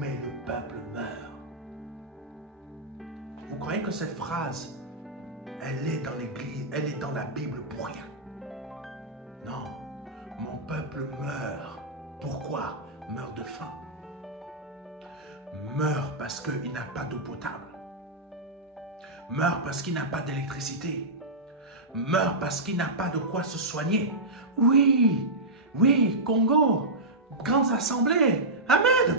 Mais le peuple meurt. Vous croyez que cette phrase, elle est dans l'église, elle est dans la Bible pour rien? Non, mon peuple meurt. Pourquoi? Meurt de faim. Meurt parce qu'il n'a pas d'eau potable. Meurt parce qu'il n'a pas d'électricité. Meurt parce qu'il n'a pas de quoi se soigner. Oui, Congo, grandes assemblées. Amen.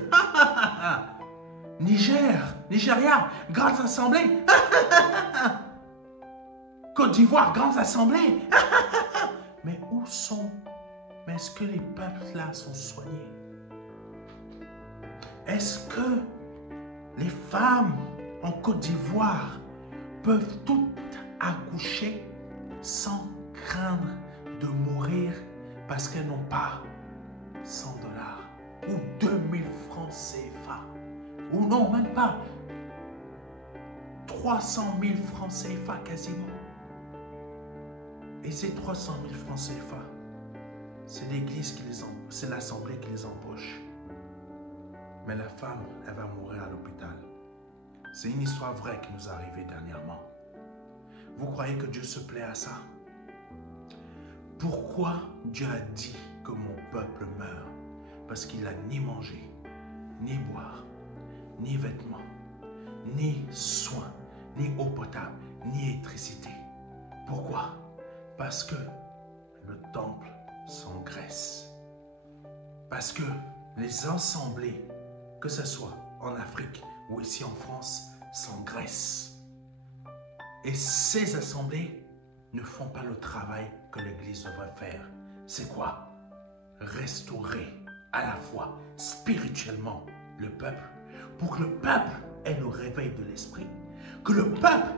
Nigeria, grandes assemblées. Côte d'Ivoire, grandes assemblées. Mais où sont? Mais est-ce que les peuples là sont soignés? Est-ce que les femmes en Côte d'Ivoire peuvent toutes accoucher sans craindre de mourir parce qu'elles n'ont pas 100 $ ou 2000 francs CFA? Ou non, même pas 300 000 francs CFA quasiment. Et ces 300 000 francs CFA, c'est l'église qui les embauche, c'est l'assemblée qui les embauche. Mais la femme, elle va mourir à l'hôpital. C'est une histoire vraie qui nous est arrivée dernièrement. Vous croyez que Dieu se plaît à ça? Pourquoi Dieu a dit que mon peuple meurt? Parce qu'il n'a ni mangé, ni boire, ni vêtements, ni soins, ni eau potable, ni électricité. Pourquoi? Parce que le temple s'engraisse. Parce que les assemblées, que ce soit en Afrique ou ici en France, s'engraissent. Et ces assemblées ne font pas le travail que l'Église devrait faire. C'est quoi? Restaurer à la fois spirituellement le peuple, pour que le peuple ait le réveil de l'esprit, que le peuple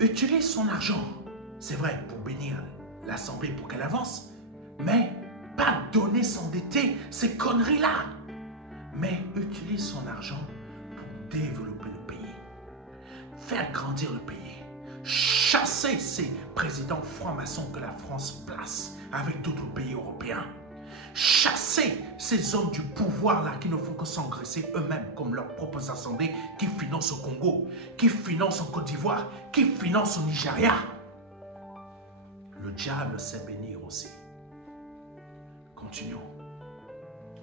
utilise son argent, c'est vrai, pour bénir l'assemblée pour qu'elle avance, mais pas donner, s'endetter, ces conneries-là. Mais utilise son argent pour développer le pays, faire grandir le pays, chasser ces présidents francs-maçons que la France place avec d'autres pays européens. Chasser ces hommes du pouvoir-là qui ne font que s'engraisser eux-mêmes comme leurs propres assemblées qui financent au Congo, qui financent en Côte d'Ivoire, qui financent au Nigeria. Le diable sait bénir aussi. Continuons,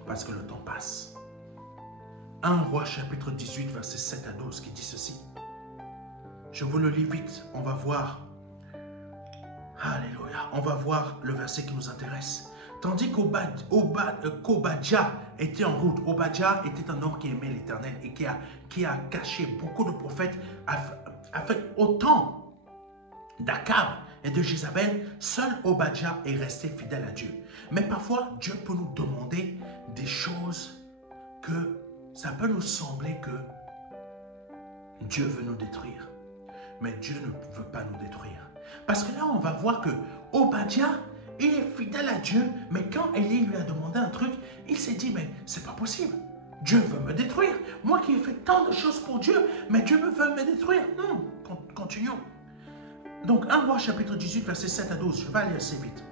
parce que le temps passe. 1 Roi chapitre 18, versets 7 à 12 qui dit ceci. Je vous le lis vite, on va voir. Alléluia, on va voir le verset qui nous intéresse. Tandis qu'Obadja était en route. Obadja était un homme qui aimait l'Éternel et qui a caché beaucoup de prophètes. Autant d'Akab et de Jézabel, seul Obadja est resté fidèle à Dieu. Mais parfois, Dieu peut nous demander des choses que ça peut nous sembler que Dieu veut nous détruire. Mais Dieu ne veut pas nous détruire. Parce que là, on va voir que Obadja, il est fidèle à Dieu, mais quand Élie lui a demandé un truc, il s'est dit, mais c'est pas possible. Dieu veut me détruire. Moi qui ai fait tant de choses pour Dieu, mais Dieu veut me détruire. Non, continuons. Donc, 1 Roi chapitre 18, versets 7 à 12. Je vais aller assez vite.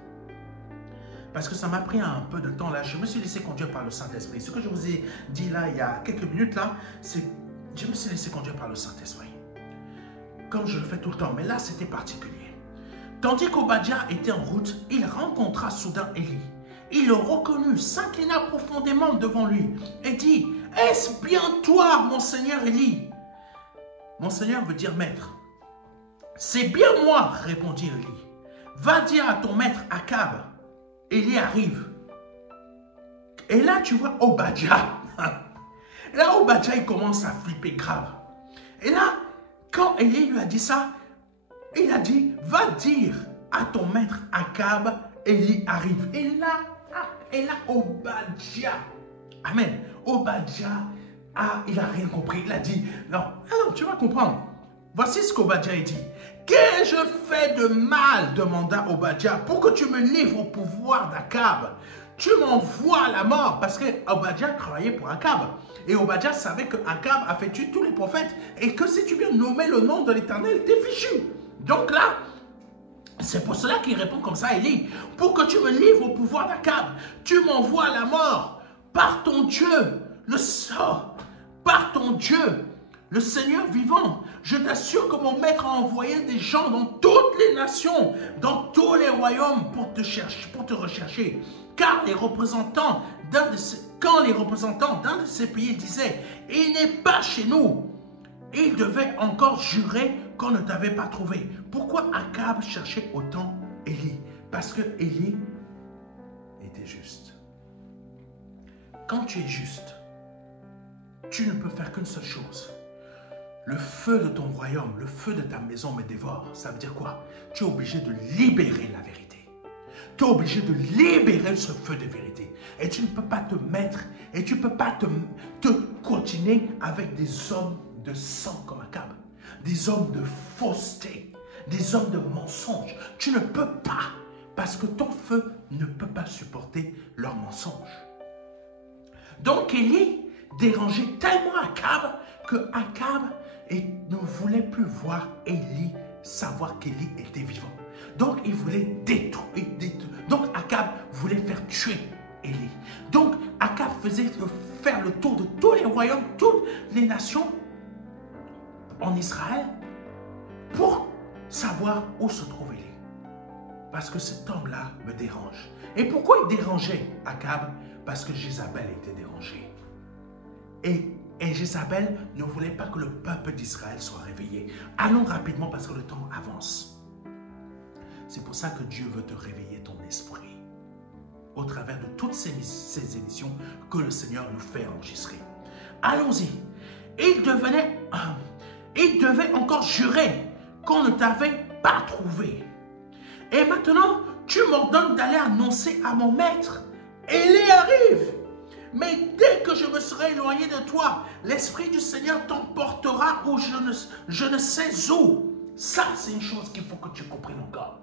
Parce que ça m'a pris un peu de temps là. Je me suis laissé conduire par le Saint-Esprit. Ce que je vous ai dit là, il y a quelques minutes là, c'est je me suis laissé conduire par le Saint-Esprit. Comme je le fais tout le temps. Mais là, c'était particulier. Tandis qu'Obadja était en route, il rencontra soudain Élie. Il le reconnut, s'inclina profondément devant lui et dit, « Est-ce bien toi, mon Seigneur Élie ?» Mon Seigneur veut dire maître. « C'est bien moi, répondit Élie. Va dire à ton maître Akab, Élie arrive. » Et là, tu vois Obadja. Là, Obadja, il commence à flipper grave. Et là, quand Élie lui a dit ça, il a dit, va dire à ton maître Akab, Élie arrive. Et là, Obadja, amen, Obadja, il n'a rien compris. Il a dit, non, tu vas comprendre. Voici ce qu'Obadja a dit. Qu'ai-je fait de mal, demanda Obadja, pour que tu me livres au pouvoir d'Akab? Tu m'envoies à la mort, parce que Obadja travaillait pour Akab. Et Obadja savait que Akab a fait tuer tous les prophètes et que si tu viens nommer le nom de l'Éternel, t'es fichu. Donc là, c'est pour cela qu'il répond comme ça à Élie. Pour que tu me livres au pouvoir d'Akab, tu m'envoies à la mort par ton Dieu, par ton Dieu, le Seigneur vivant. Je t'assure que mon maître a envoyé des gens dans toutes les nations, dans tous les royaumes pour te rechercher. Car les représentants d'un de ces pays disaient, il n'est pas chez nous, il devait encore jurer qu'on ne t'avait pas trouvé. Pourquoi Akab cherchait autant Élie? Parce que Élie était juste. Quand tu es juste, tu ne peux faire qu'une seule chose. Le feu de ton royaume, le feu de ta maison me dévore. Ça veut dire quoi? Tu es obligé de libérer la vérité. Tu es obligé de libérer ce feu de vérité. Et tu ne peux pas te mettre, et tu ne peux pas te continuer avec des hommes de sang comme Akab. Des hommes de fausseté, des hommes de mensonges. Tu ne peux pas, parce que ton feu ne peut pas supporter leurs mensonges. Donc Élie dérangeait tellement Akab que Akab ne voulait plus voir Élie, savoir qu'Élie était vivant. Donc il voulait détruire. Donc Akab voulait faire tuer Élie. Donc Akab faisait faire le tour de tous les royaumes, toutes les nations en Israël pour savoir où se trouve Élie. Parce que cet homme-là me dérange. Et pourquoi il dérangeait Akab? Parce que Jézabel était dérangée. Et Jézabel ne voulait pas que le peuple d'Israël soit réveillé. Allons rapidement parce que le temps avance. C'est pour ça que Dieu veut te réveiller ton esprit au travers de toutes ces émissions que le Seigneur nous fait enregistrer. Allons-y. Il devait encore jurer qu'on ne t'avait pas trouvé. Et maintenant, tu m'ordonnes d'aller annoncer à mon maître. Élie arrive. Mais dès que je me serai éloigné de toi, l'Esprit du Seigneur t'emportera où je ne sais où. Ça, c'est une chose qu'il faut que tu comprennes encore.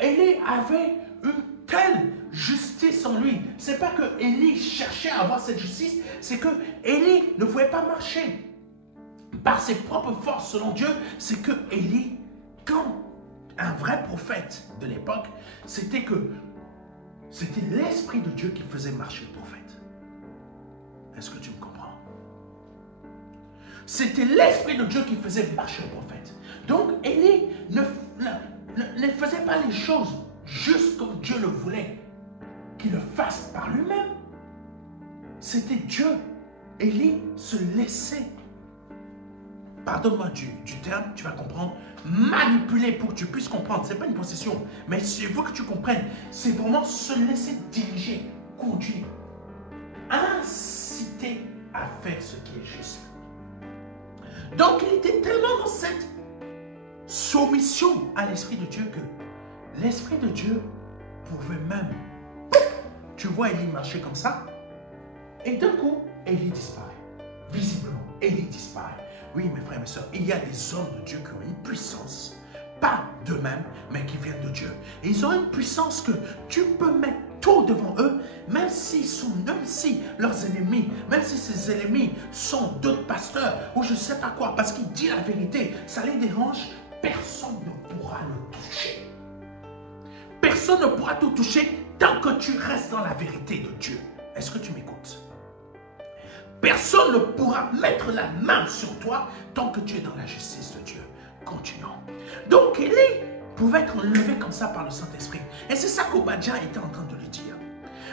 Élie avait une telle justice en lui. C'est pas que Élie cherchait à avoir cette justice, c'est que Élie ne pouvait pas marcher par ses propres forces selon Dieu. C'est que Élie, quand un vrai prophète de l'époque, c'était l'Esprit de Dieu qui faisait marcher le prophète. Est-ce que tu me comprends? C'était l'Esprit de Dieu qui faisait marcher le prophète. Donc Élie ne faisait pas les choses juste comme Dieu le voulait qu'il le fasse par lui-même. C'était Dieu. Élie se laissait, pardonne-moi du terme, tu vas comprendre, manipuler pour que tu puisses comprendre. Ce n'est pas une possession, mais il faut que tu comprennes. C'est vraiment se laisser diriger, conduire, inciter à faire ce qui est juste. Donc il était tellement dans cette soumission à l'Esprit de Dieu que l'Esprit de Dieu pouvait même, tu vois Élie marcher comme ça, et d'un coup, Élie disparaît. Visiblement, Élie disparaît. Oui, mes frères et mes sœurs, il y a des hommes de Dieu qui ont une puissance, pas d'eux-mêmes, mais qui viennent de Dieu. Et ils ont une puissance que tu peux mettre tout devant eux, même si leurs ennemis, même si ces ennemis sont d'autres pasteurs, ou je ne sais pas quoi, parce qu'ils disent la vérité, ça les dérange, personne ne pourra le toucher. Personne ne pourra te toucher tant que tu restes dans la vérité de Dieu. Est-ce que tu m'écoutes? Personne ne pourra mettre la main sur toi tant que tu es dans la justice de Dieu. Continuons. Donc Élie pouvait être enlevé comme ça par le Saint-Esprit. Et c'est ça qu'Obadja était en train de lui dire.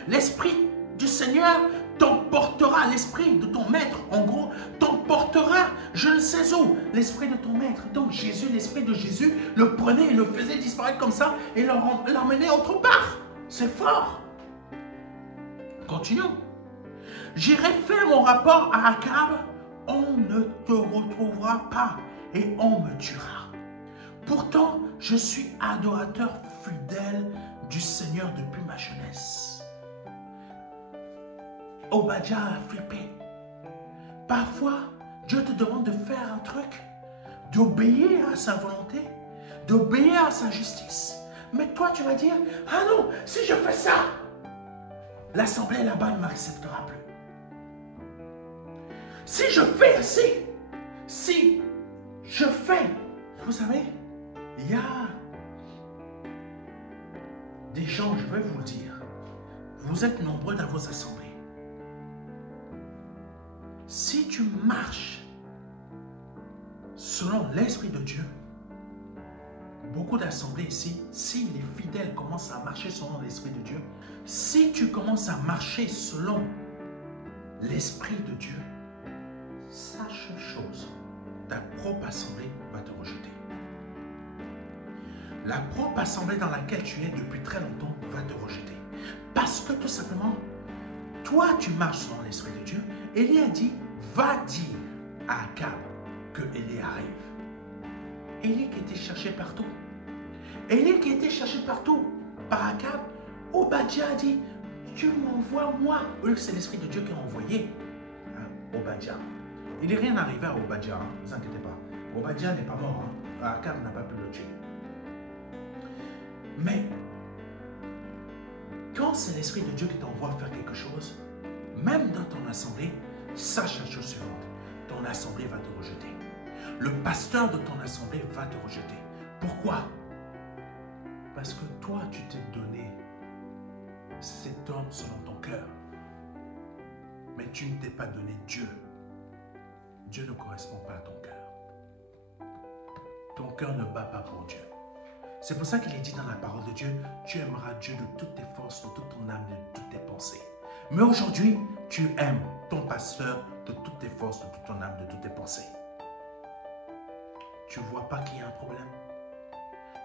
L'Esprit du Seigneur t'emportera, l'Esprit de ton maître, en gros, t'emportera, je ne sais où, l'Esprit de ton maître. Donc Jésus, l'Esprit de Jésus, le prenait et le faisait disparaître comme ça et l'emmenait autre part. C'est fort. Continuons. J'irai faire mon rapport à Akab, on ne te retrouvera pas et on me tuera. Pourtant, je suis adorateur fidèle du Seigneur depuis ma jeunesse. Obadja a flippé. Parfois, Dieu te demande de faire un truc, d'obéir à sa volonté, d'obéir à sa justice. Mais toi, tu vas dire, ah non, si je fais ça, l'assemblée là-bas ne m'acceptera plus. Si je fais ainsi, si je fais, vous savez, il y a des gens, je vais vous le dire, vous êtes nombreux dans vos assemblées. Si tu marches selon l'Esprit de Dieu, beaucoup d'assemblées ici, si les fidèles commencent à marcher selon l'Esprit de Dieu, si tu commences à marcher selon l'Esprit de Dieu, sache une chose, ta propre assemblée va te rejeter. La propre assemblée dans laquelle tu es depuis très longtemps va te rejeter. Parce que tout simplement, toi tu marches selon l'Esprit de Dieu. Élie a dit, va dire à Akab que Élie arrive. Élie qui était cherché partout. Élie qui était cherché partout par Akab. Obadja a dit, tu m'envoies moi. Au lieu que c'est l'Esprit de Dieu qui a envoyé Obadja. Il n'est rien arrivé à Obadja, hein, ne vous inquiétez pas. Obadja n'est pas mort, hein. Akab n'a pas pu le tuer. Mais, quand c'est l'Esprit de Dieu qui t'envoie faire quelque chose, même dans ton assemblée, sache la chose suivante. Ton assemblée va te rejeter. Le pasteur de ton assemblée va te rejeter. Pourquoi? Parce que toi, tu t'es donné cet homme selon ton cœur. Mais tu ne t'es pas donné Dieu. Dieu ne correspond pas à ton cœur. Ton cœur ne bat pas pour Dieu. C'est pour ça qu'il est dit dans la parole de Dieu, tu aimeras Dieu de toutes tes forces, de toute ton âme, de toutes tes pensées. Mais aujourd'hui, tu aimes ton pasteur de toutes tes forces, de toute ton âme, de toutes tes pensées. Tu ne vois pas qu'il y a un problème.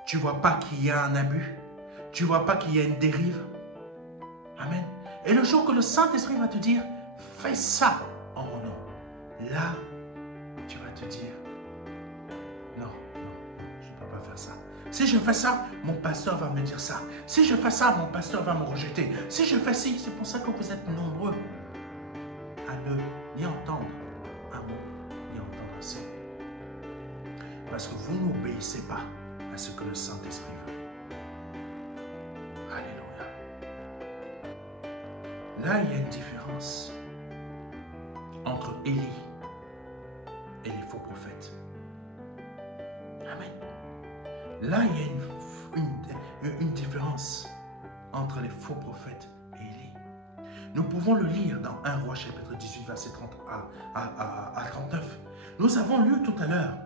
Tu ne vois pas qu'il y a un abus. Tu ne vois pas qu'il y a une dérive. Amen. Et le jour que le Saint-Esprit va te dire, fais ça en mon nom. Là, tu vas te dire, non, je ne peux pas faire ça. Si je fais ça, mon pasteur va me dire ça. Si je fais ça, mon pasteur va me rejeter. Si je fais ci, c'est pour ça que vous êtes nombreux à ne ni entendre un mot, ni entendre un son. Parce que vous n'obéissez pas à ce que le Saint-Esprit veut. Alléluia. Là, il y a une différence entre Élie et les faux prophètes. Amen. Là, il y a une différence entre les faux prophètes et Élie. Nous pouvons le lire dans 1 Roi chapitre 18, verset 30 à 39. Nous avons lu tout à l'heure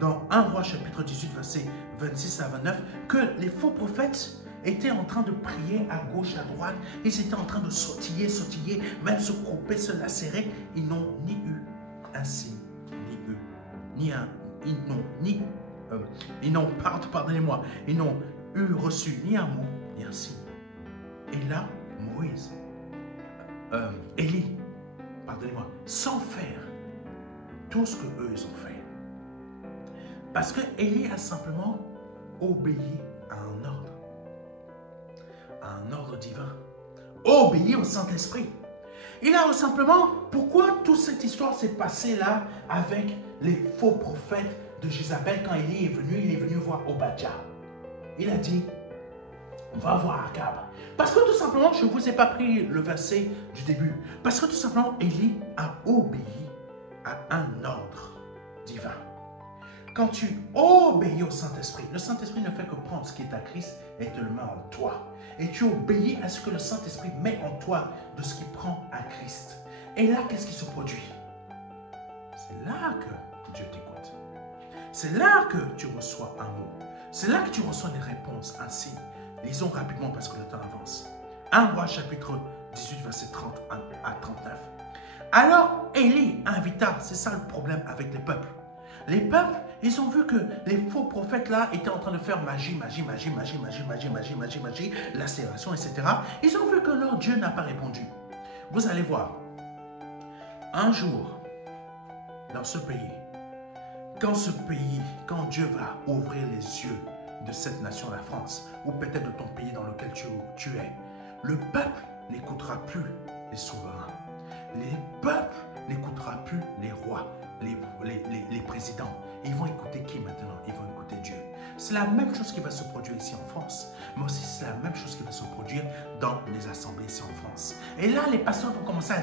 dans 1 Roi chapitre 18, verset 26 à 29, que les faux prophètes étaient en train de prier à gauche, à droite. Ils étaient en train de sautiller, même se couper, se lacérer. Ils n'ont ni eu un signe, pardonnez-moi, ils n'ont reçu ni un mot, ni un signe. Et là, Élie, pardonnez-moi, sans faire tout ce que eux ils ont fait. Parce que Élie a simplement obéi à un ordre divin, obéi au Saint-Esprit. Il a simplement, pourquoi toute cette histoire s'est passée là avec les faux prophètes de Jézabel? Quand Élie il est venu voir Obadja. Il a dit, va voir Akab. Parce que tout simplement, je ne vous ai pas pris le verset du début. Parce que tout simplement, Élie a obéi à un ordre divin. Quand tu obéis au Saint-Esprit, le Saint-Esprit ne fait que prendre ce qui est à Christ et te le met en toi. Et tu obéis à ce que le Saint-Esprit met en toi de ce qu'il prend à Christ. Et là, qu'est-ce qui se produit? C'est là que Dieu t'écoute. C'est là que tu reçois un mot. C'est là que tu reçois des réponses, un signe. Lisons rapidement parce que le temps avance. 1 Roi chapitre 18, verset 30 à 39. Alors Élie invita, c'est ça le problème avec les peuples. Les peuples, ils ont vu que les faux prophètes là étaient en train de faire magie, lacération, etc. Ils ont vu que leur Dieu n'a pas répondu. Vous allez voir, un jour, dans ce pays, quand Dieu va ouvrir les yeux de cette nation, la France, ou peut-être de ton pays dans lequel tu es, le peuple n'écoutera plus les souverains. Les peuples n'écoutera plus les rois, les présidents. Ils vont écouter qui maintenant? Ils vont écouter Dieu. C'est la même chose qui va se produire ici en France. Mais aussi c'est la même chose qui va se produire dans les assemblées ici en France. Et là, les pasteurs vont commencer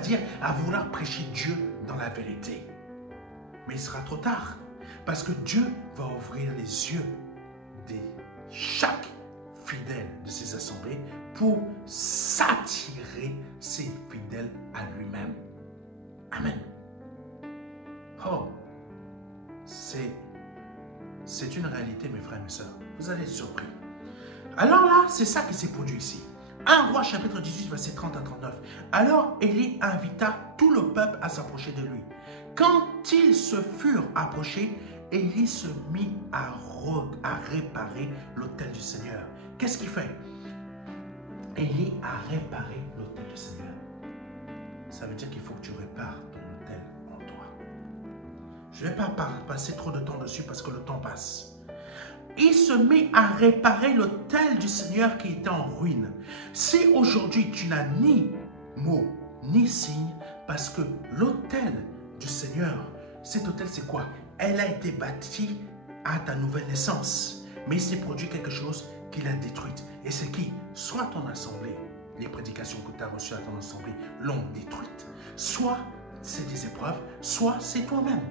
à vouloir prêcher Dieu dans la vérité. Mais il sera trop tard. Parce que Dieu va ouvrir les yeux de chaque fidèle de ces assemblées pour s'attirer ces fidèles à lui-même. Amen. Oh, c'est une réalité, mes frères et mes sœurs. Vous allez être surpris. Alors là, c'est ça qui s'est produit ici. 1 Roi chapitre 18, verset 30 à 39. Alors Élie invita tout le peuple à s'approcher de lui. Quand ils se furent approchés, Élie se mit à réparer l'autel du Seigneur. Qu'est-ce qu'il fait? Élie a réparé l'autel du Seigneur. Ça veut dire qu'il faut que tu répares ton autel en toi. Je ne vais pas passer trop de temps dessus parce que le temps passe. Il se mit à réparer l'autel du Seigneur qui était en ruine. Si aujourd'hui tu n'as ni mot, ni signe, parce que l'autel du Seigneur, cet autel c'est quoi? Elle a été bâtie à ta nouvelle naissance. Mais il s'est produit quelque chose qui l'a détruite. Et c'est qui? Soit ton assemblée, les prédications que tu as reçues à ton assemblée l'ont détruite. Soit c'est des épreuves, soit c'est toi-même.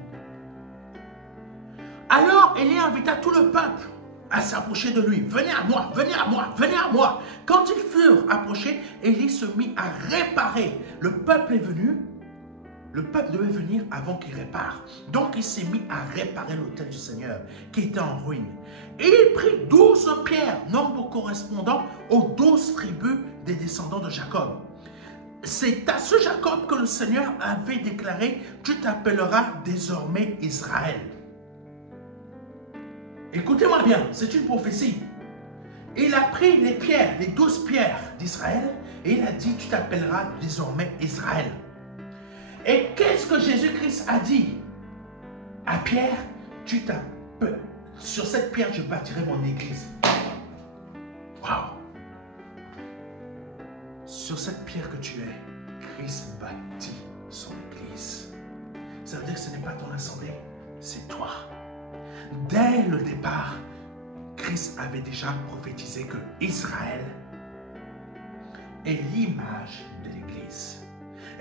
Alors Élie invita tout le peuple à s'approcher de lui. Venez à moi, venez à moi, venez à moi. Quand ils furent approchés, Élie se mit à réparer. Le peuple est venu. Le peuple devait venir avant qu'il répare. Donc il s'est mis à réparer l'autel du Seigneur qui était en ruine. Et il prit 12 pierres, nombre correspondant aux 12 tribus des descendants de Jacob. C'est à ce Jacob que le Seigneur avait déclaré: tu t'appelleras désormais Israël. Écoutez-moi bien, c'est une prophétie. Il a pris les pierres, les 12 pierres d'Israël, et il a dit: tu t'appelleras désormais Israël. Et qu'est-ce que Jésus-Christ a dit à Pierre? Tu t'appelles. Sur cette pierre, je bâtirai mon église. Waouh! Sur cette pierre que tu es, Christ bâtit son église. Ça veut dire que ce n'est pas ton assemblée, c'est toi. Dès le départ, Christ avait déjà prophétisé que Israël est l'image de l'Église.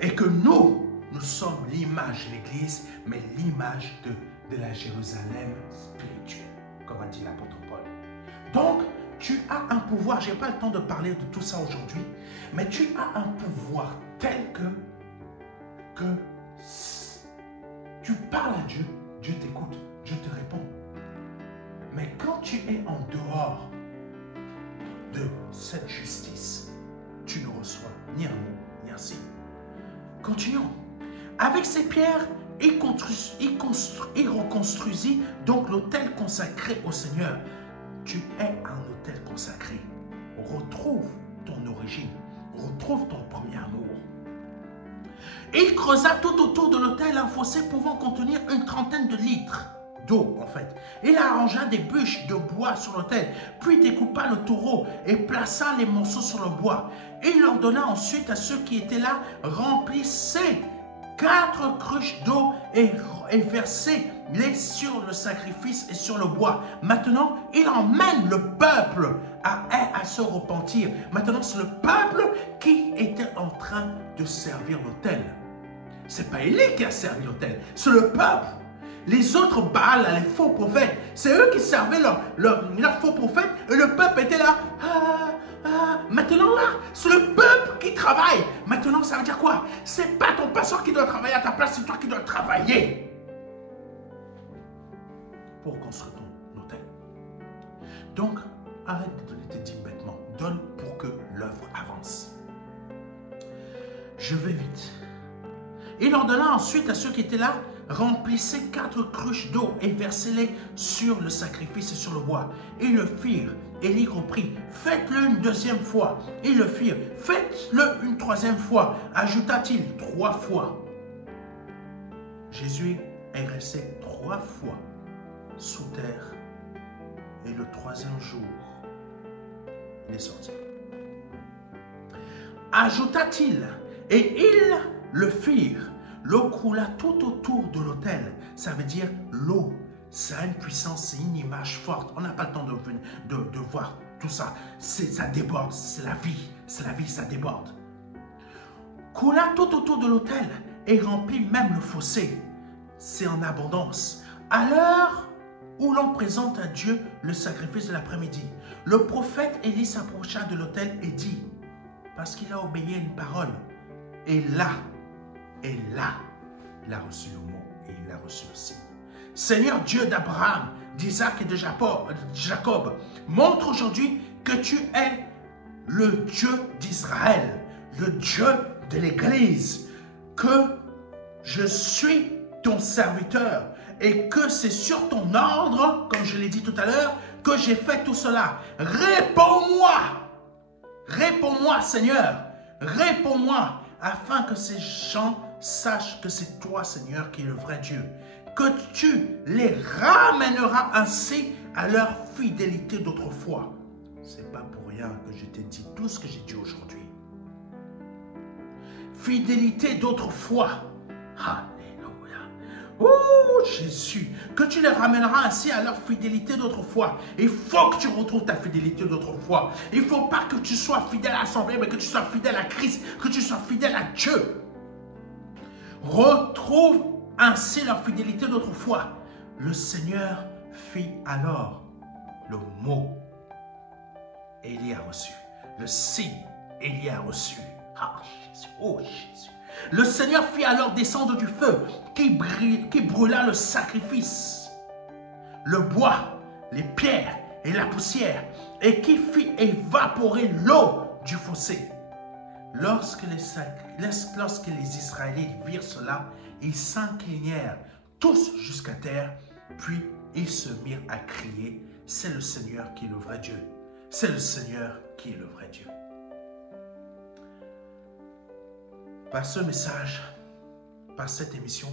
Et que nous sommes l'image de l'Église, mais l'image de la Jérusalem spirituelle, comme a dit l'apôtre Paul. Donc, tu as un pouvoir, je n'ai pas le temps de parler de tout ça aujourd'hui, mais tu as un pouvoir tel que tu parles à Dieu, Dieu t'écoute, Dieu te répond. Mais quand tu es en dehors de cette justice, tu ne reçois ni un mot, ni un signe. Continuons. Avec ces pierres, il reconstruisit donc l'autel consacré au Seigneur. Tu es un autel consacré. Retrouve ton origine. Retrouve ton premier amour. Il creusa tout autour de l'autel un fossé pouvant contenir une trentaine de litres d'eau, en fait. Il arrangea des bûches de bois sur l'autel, puis découpa le taureau et plaça les morceaux sur le bois. Il ordonna ensuite à ceux qui étaient là, remplissez 4 cruches d'eau et versez-les sur le sacrifice et sur le bois. Maintenant, il emmène le peuple à se repentir. Maintenant, c'est le peuple qui était en train de servir l'autel. Ce n'est pas Élie qui a servi l'autel, c'est le peuple. Les autres Baal, les faux prophètes, c'est eux qui servaient leurs faux prophètes et le peuple était là. Maintenant là, c'est le peuple qui travaille. Maintenant, ça veut dire quoi? C'est pas ton pasteur qui doit travailler à ta place, c'est toi qui dois travailler pour construire ton hôtel. Donc, arrête de donner tes 10 bêtement. Donne pour que l'œuvre avance. Je vais vite. Il ordonna ensuite à ceux qui étaient là, remplissez 4 cruches d'eau et versez-les sur le sacrifice et sur le bois. Ils le firent. Élie reprit, faites-le une deuxième fois. Ils le firent, faites-le une troisième fois. Ajouta-t-il 3 fois. Jésus est resté 3 fois sous terre et le 3e jour, il est sorti. Ajouta-t-il, et ils le firent. L'eau coula tout autour de l'autel. Ça veut dire l'eau. Ça a une puissance, c'est une image forte. On n'a pas le temps de voir tout ça. Ça déborde, c'est la vie, ça déborde. Coula tout autour de l'autel et remplit même le fossé. C'est en abondance. À l'heure où l'on présente à Dieu le sacrifice de l'après-midi, le prophète Élie s'approcha de l'autel et dit, parce qu'il a obéi à une parole, et là, il a reçu le mot et il a reçu le signe. Seigneur Dieu d'Abraham, d'Isaac et de Jacob, montre aujourd'hui que tu es le Dieu d'Israël, le Dieu de l'Église, que je suis ton serviteur et que c'est sur ton ordre, comme je l'ai dit tout à l'heure, que j'ai fait tout cela. Réponds-moi! Réponds-moi, Seigneur! Réponds-moi, afin que ces gens sachent que c'est toi, Seigneur, qui es le vrai Dieu. Que tu les ramèneras ainsi à leur fidélité d'autrefois. C'est pas pour rien que je t'ai dit tout ce que j'ai dit aujourd'hui. Fidélité d'autrefois. Alléluia. Oh Jésus, que tu les ramèneras ainsi à leur fidélité d'autrefois. Il faut que tu retrouves ta fidélité d'autrefois. Il ne faut pas que tu sois fidèle à l'Assemblée, mais que tu sois fidèle à Christ, que tu sois fidèle à Dieu. Retrouve ainsi leur fidélité d'autrefois. Le Seigneur fit alors le mot. Élie a reçu. Le signe, Élie a reçu. Ah Jésus, oh Jésus. Le Seigneur fit alors descendre du feu qui brûla le sacrifice, le bois, les pierres et la poussière, et qui fit évaporer l'eau du fossé. Lorsque les Israélites virent cela, ils s'inclinèrent tous jusqu'à terre, puis ils se mirent à crier, c'est le Seigneur qui est le vrai Dieu. C'est le Seigneur qui est le vrai Dieu. Par ce message, par cette émission,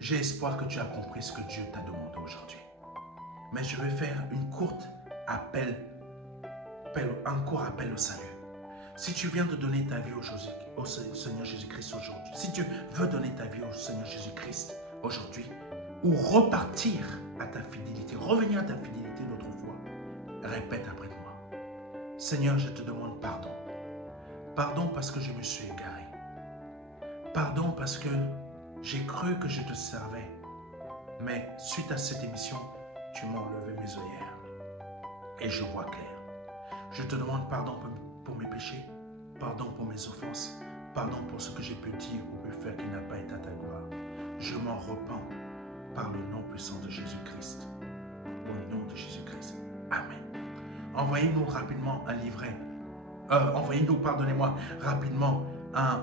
j'ai espoir que tu as compris ce que Dieu t'a demandé aujourd'hui. Mais je vais faire un court appel au salut. Si tu viens de donner ta vie au Seigneur Jésus-Christ aujourd'hui, si tu veux donner ta vie au Seigneur Jésus-Christ aujourd'hui, ou repartir à ta fidélité, revenir à ta fidélité d'autrefois, répète après moi. Seigneur, je te demande pardon Pardon parce que je me suis égaré. Pardon parce que j'ai cru que je te servais. Mais suite à cette émission, tu m'as enlevé mes œillères. Et je vois clair. Je te demande pardon pour mes péchés, pardon pour mes offenses, pardon pour ce que j'ai pu dire ou pu faire qui n'a pas été à ta gloire. Je m'en repens par le nom puissant de Jésus-Christ. Au nom de Jésus-Christ. Amen. Envoyez-nous rapidement un livret. Envoyez-nous, pardonnez-moi, rapidement un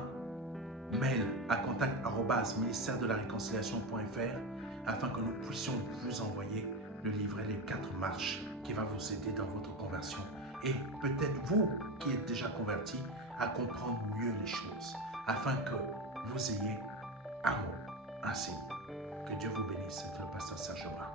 mail à contact@ministère-de-la-réconciliation.fr afin que nous puissions vous envoyer le livret Les 4 marches qui va vous aider dans votre conversion. Et peut-être vous qui êtes déjà converti à comprendre mieux les choses afin que vous ayez un mot, un signe. Que Dieu vous bénisse. C'était le pasteur Serge Brun.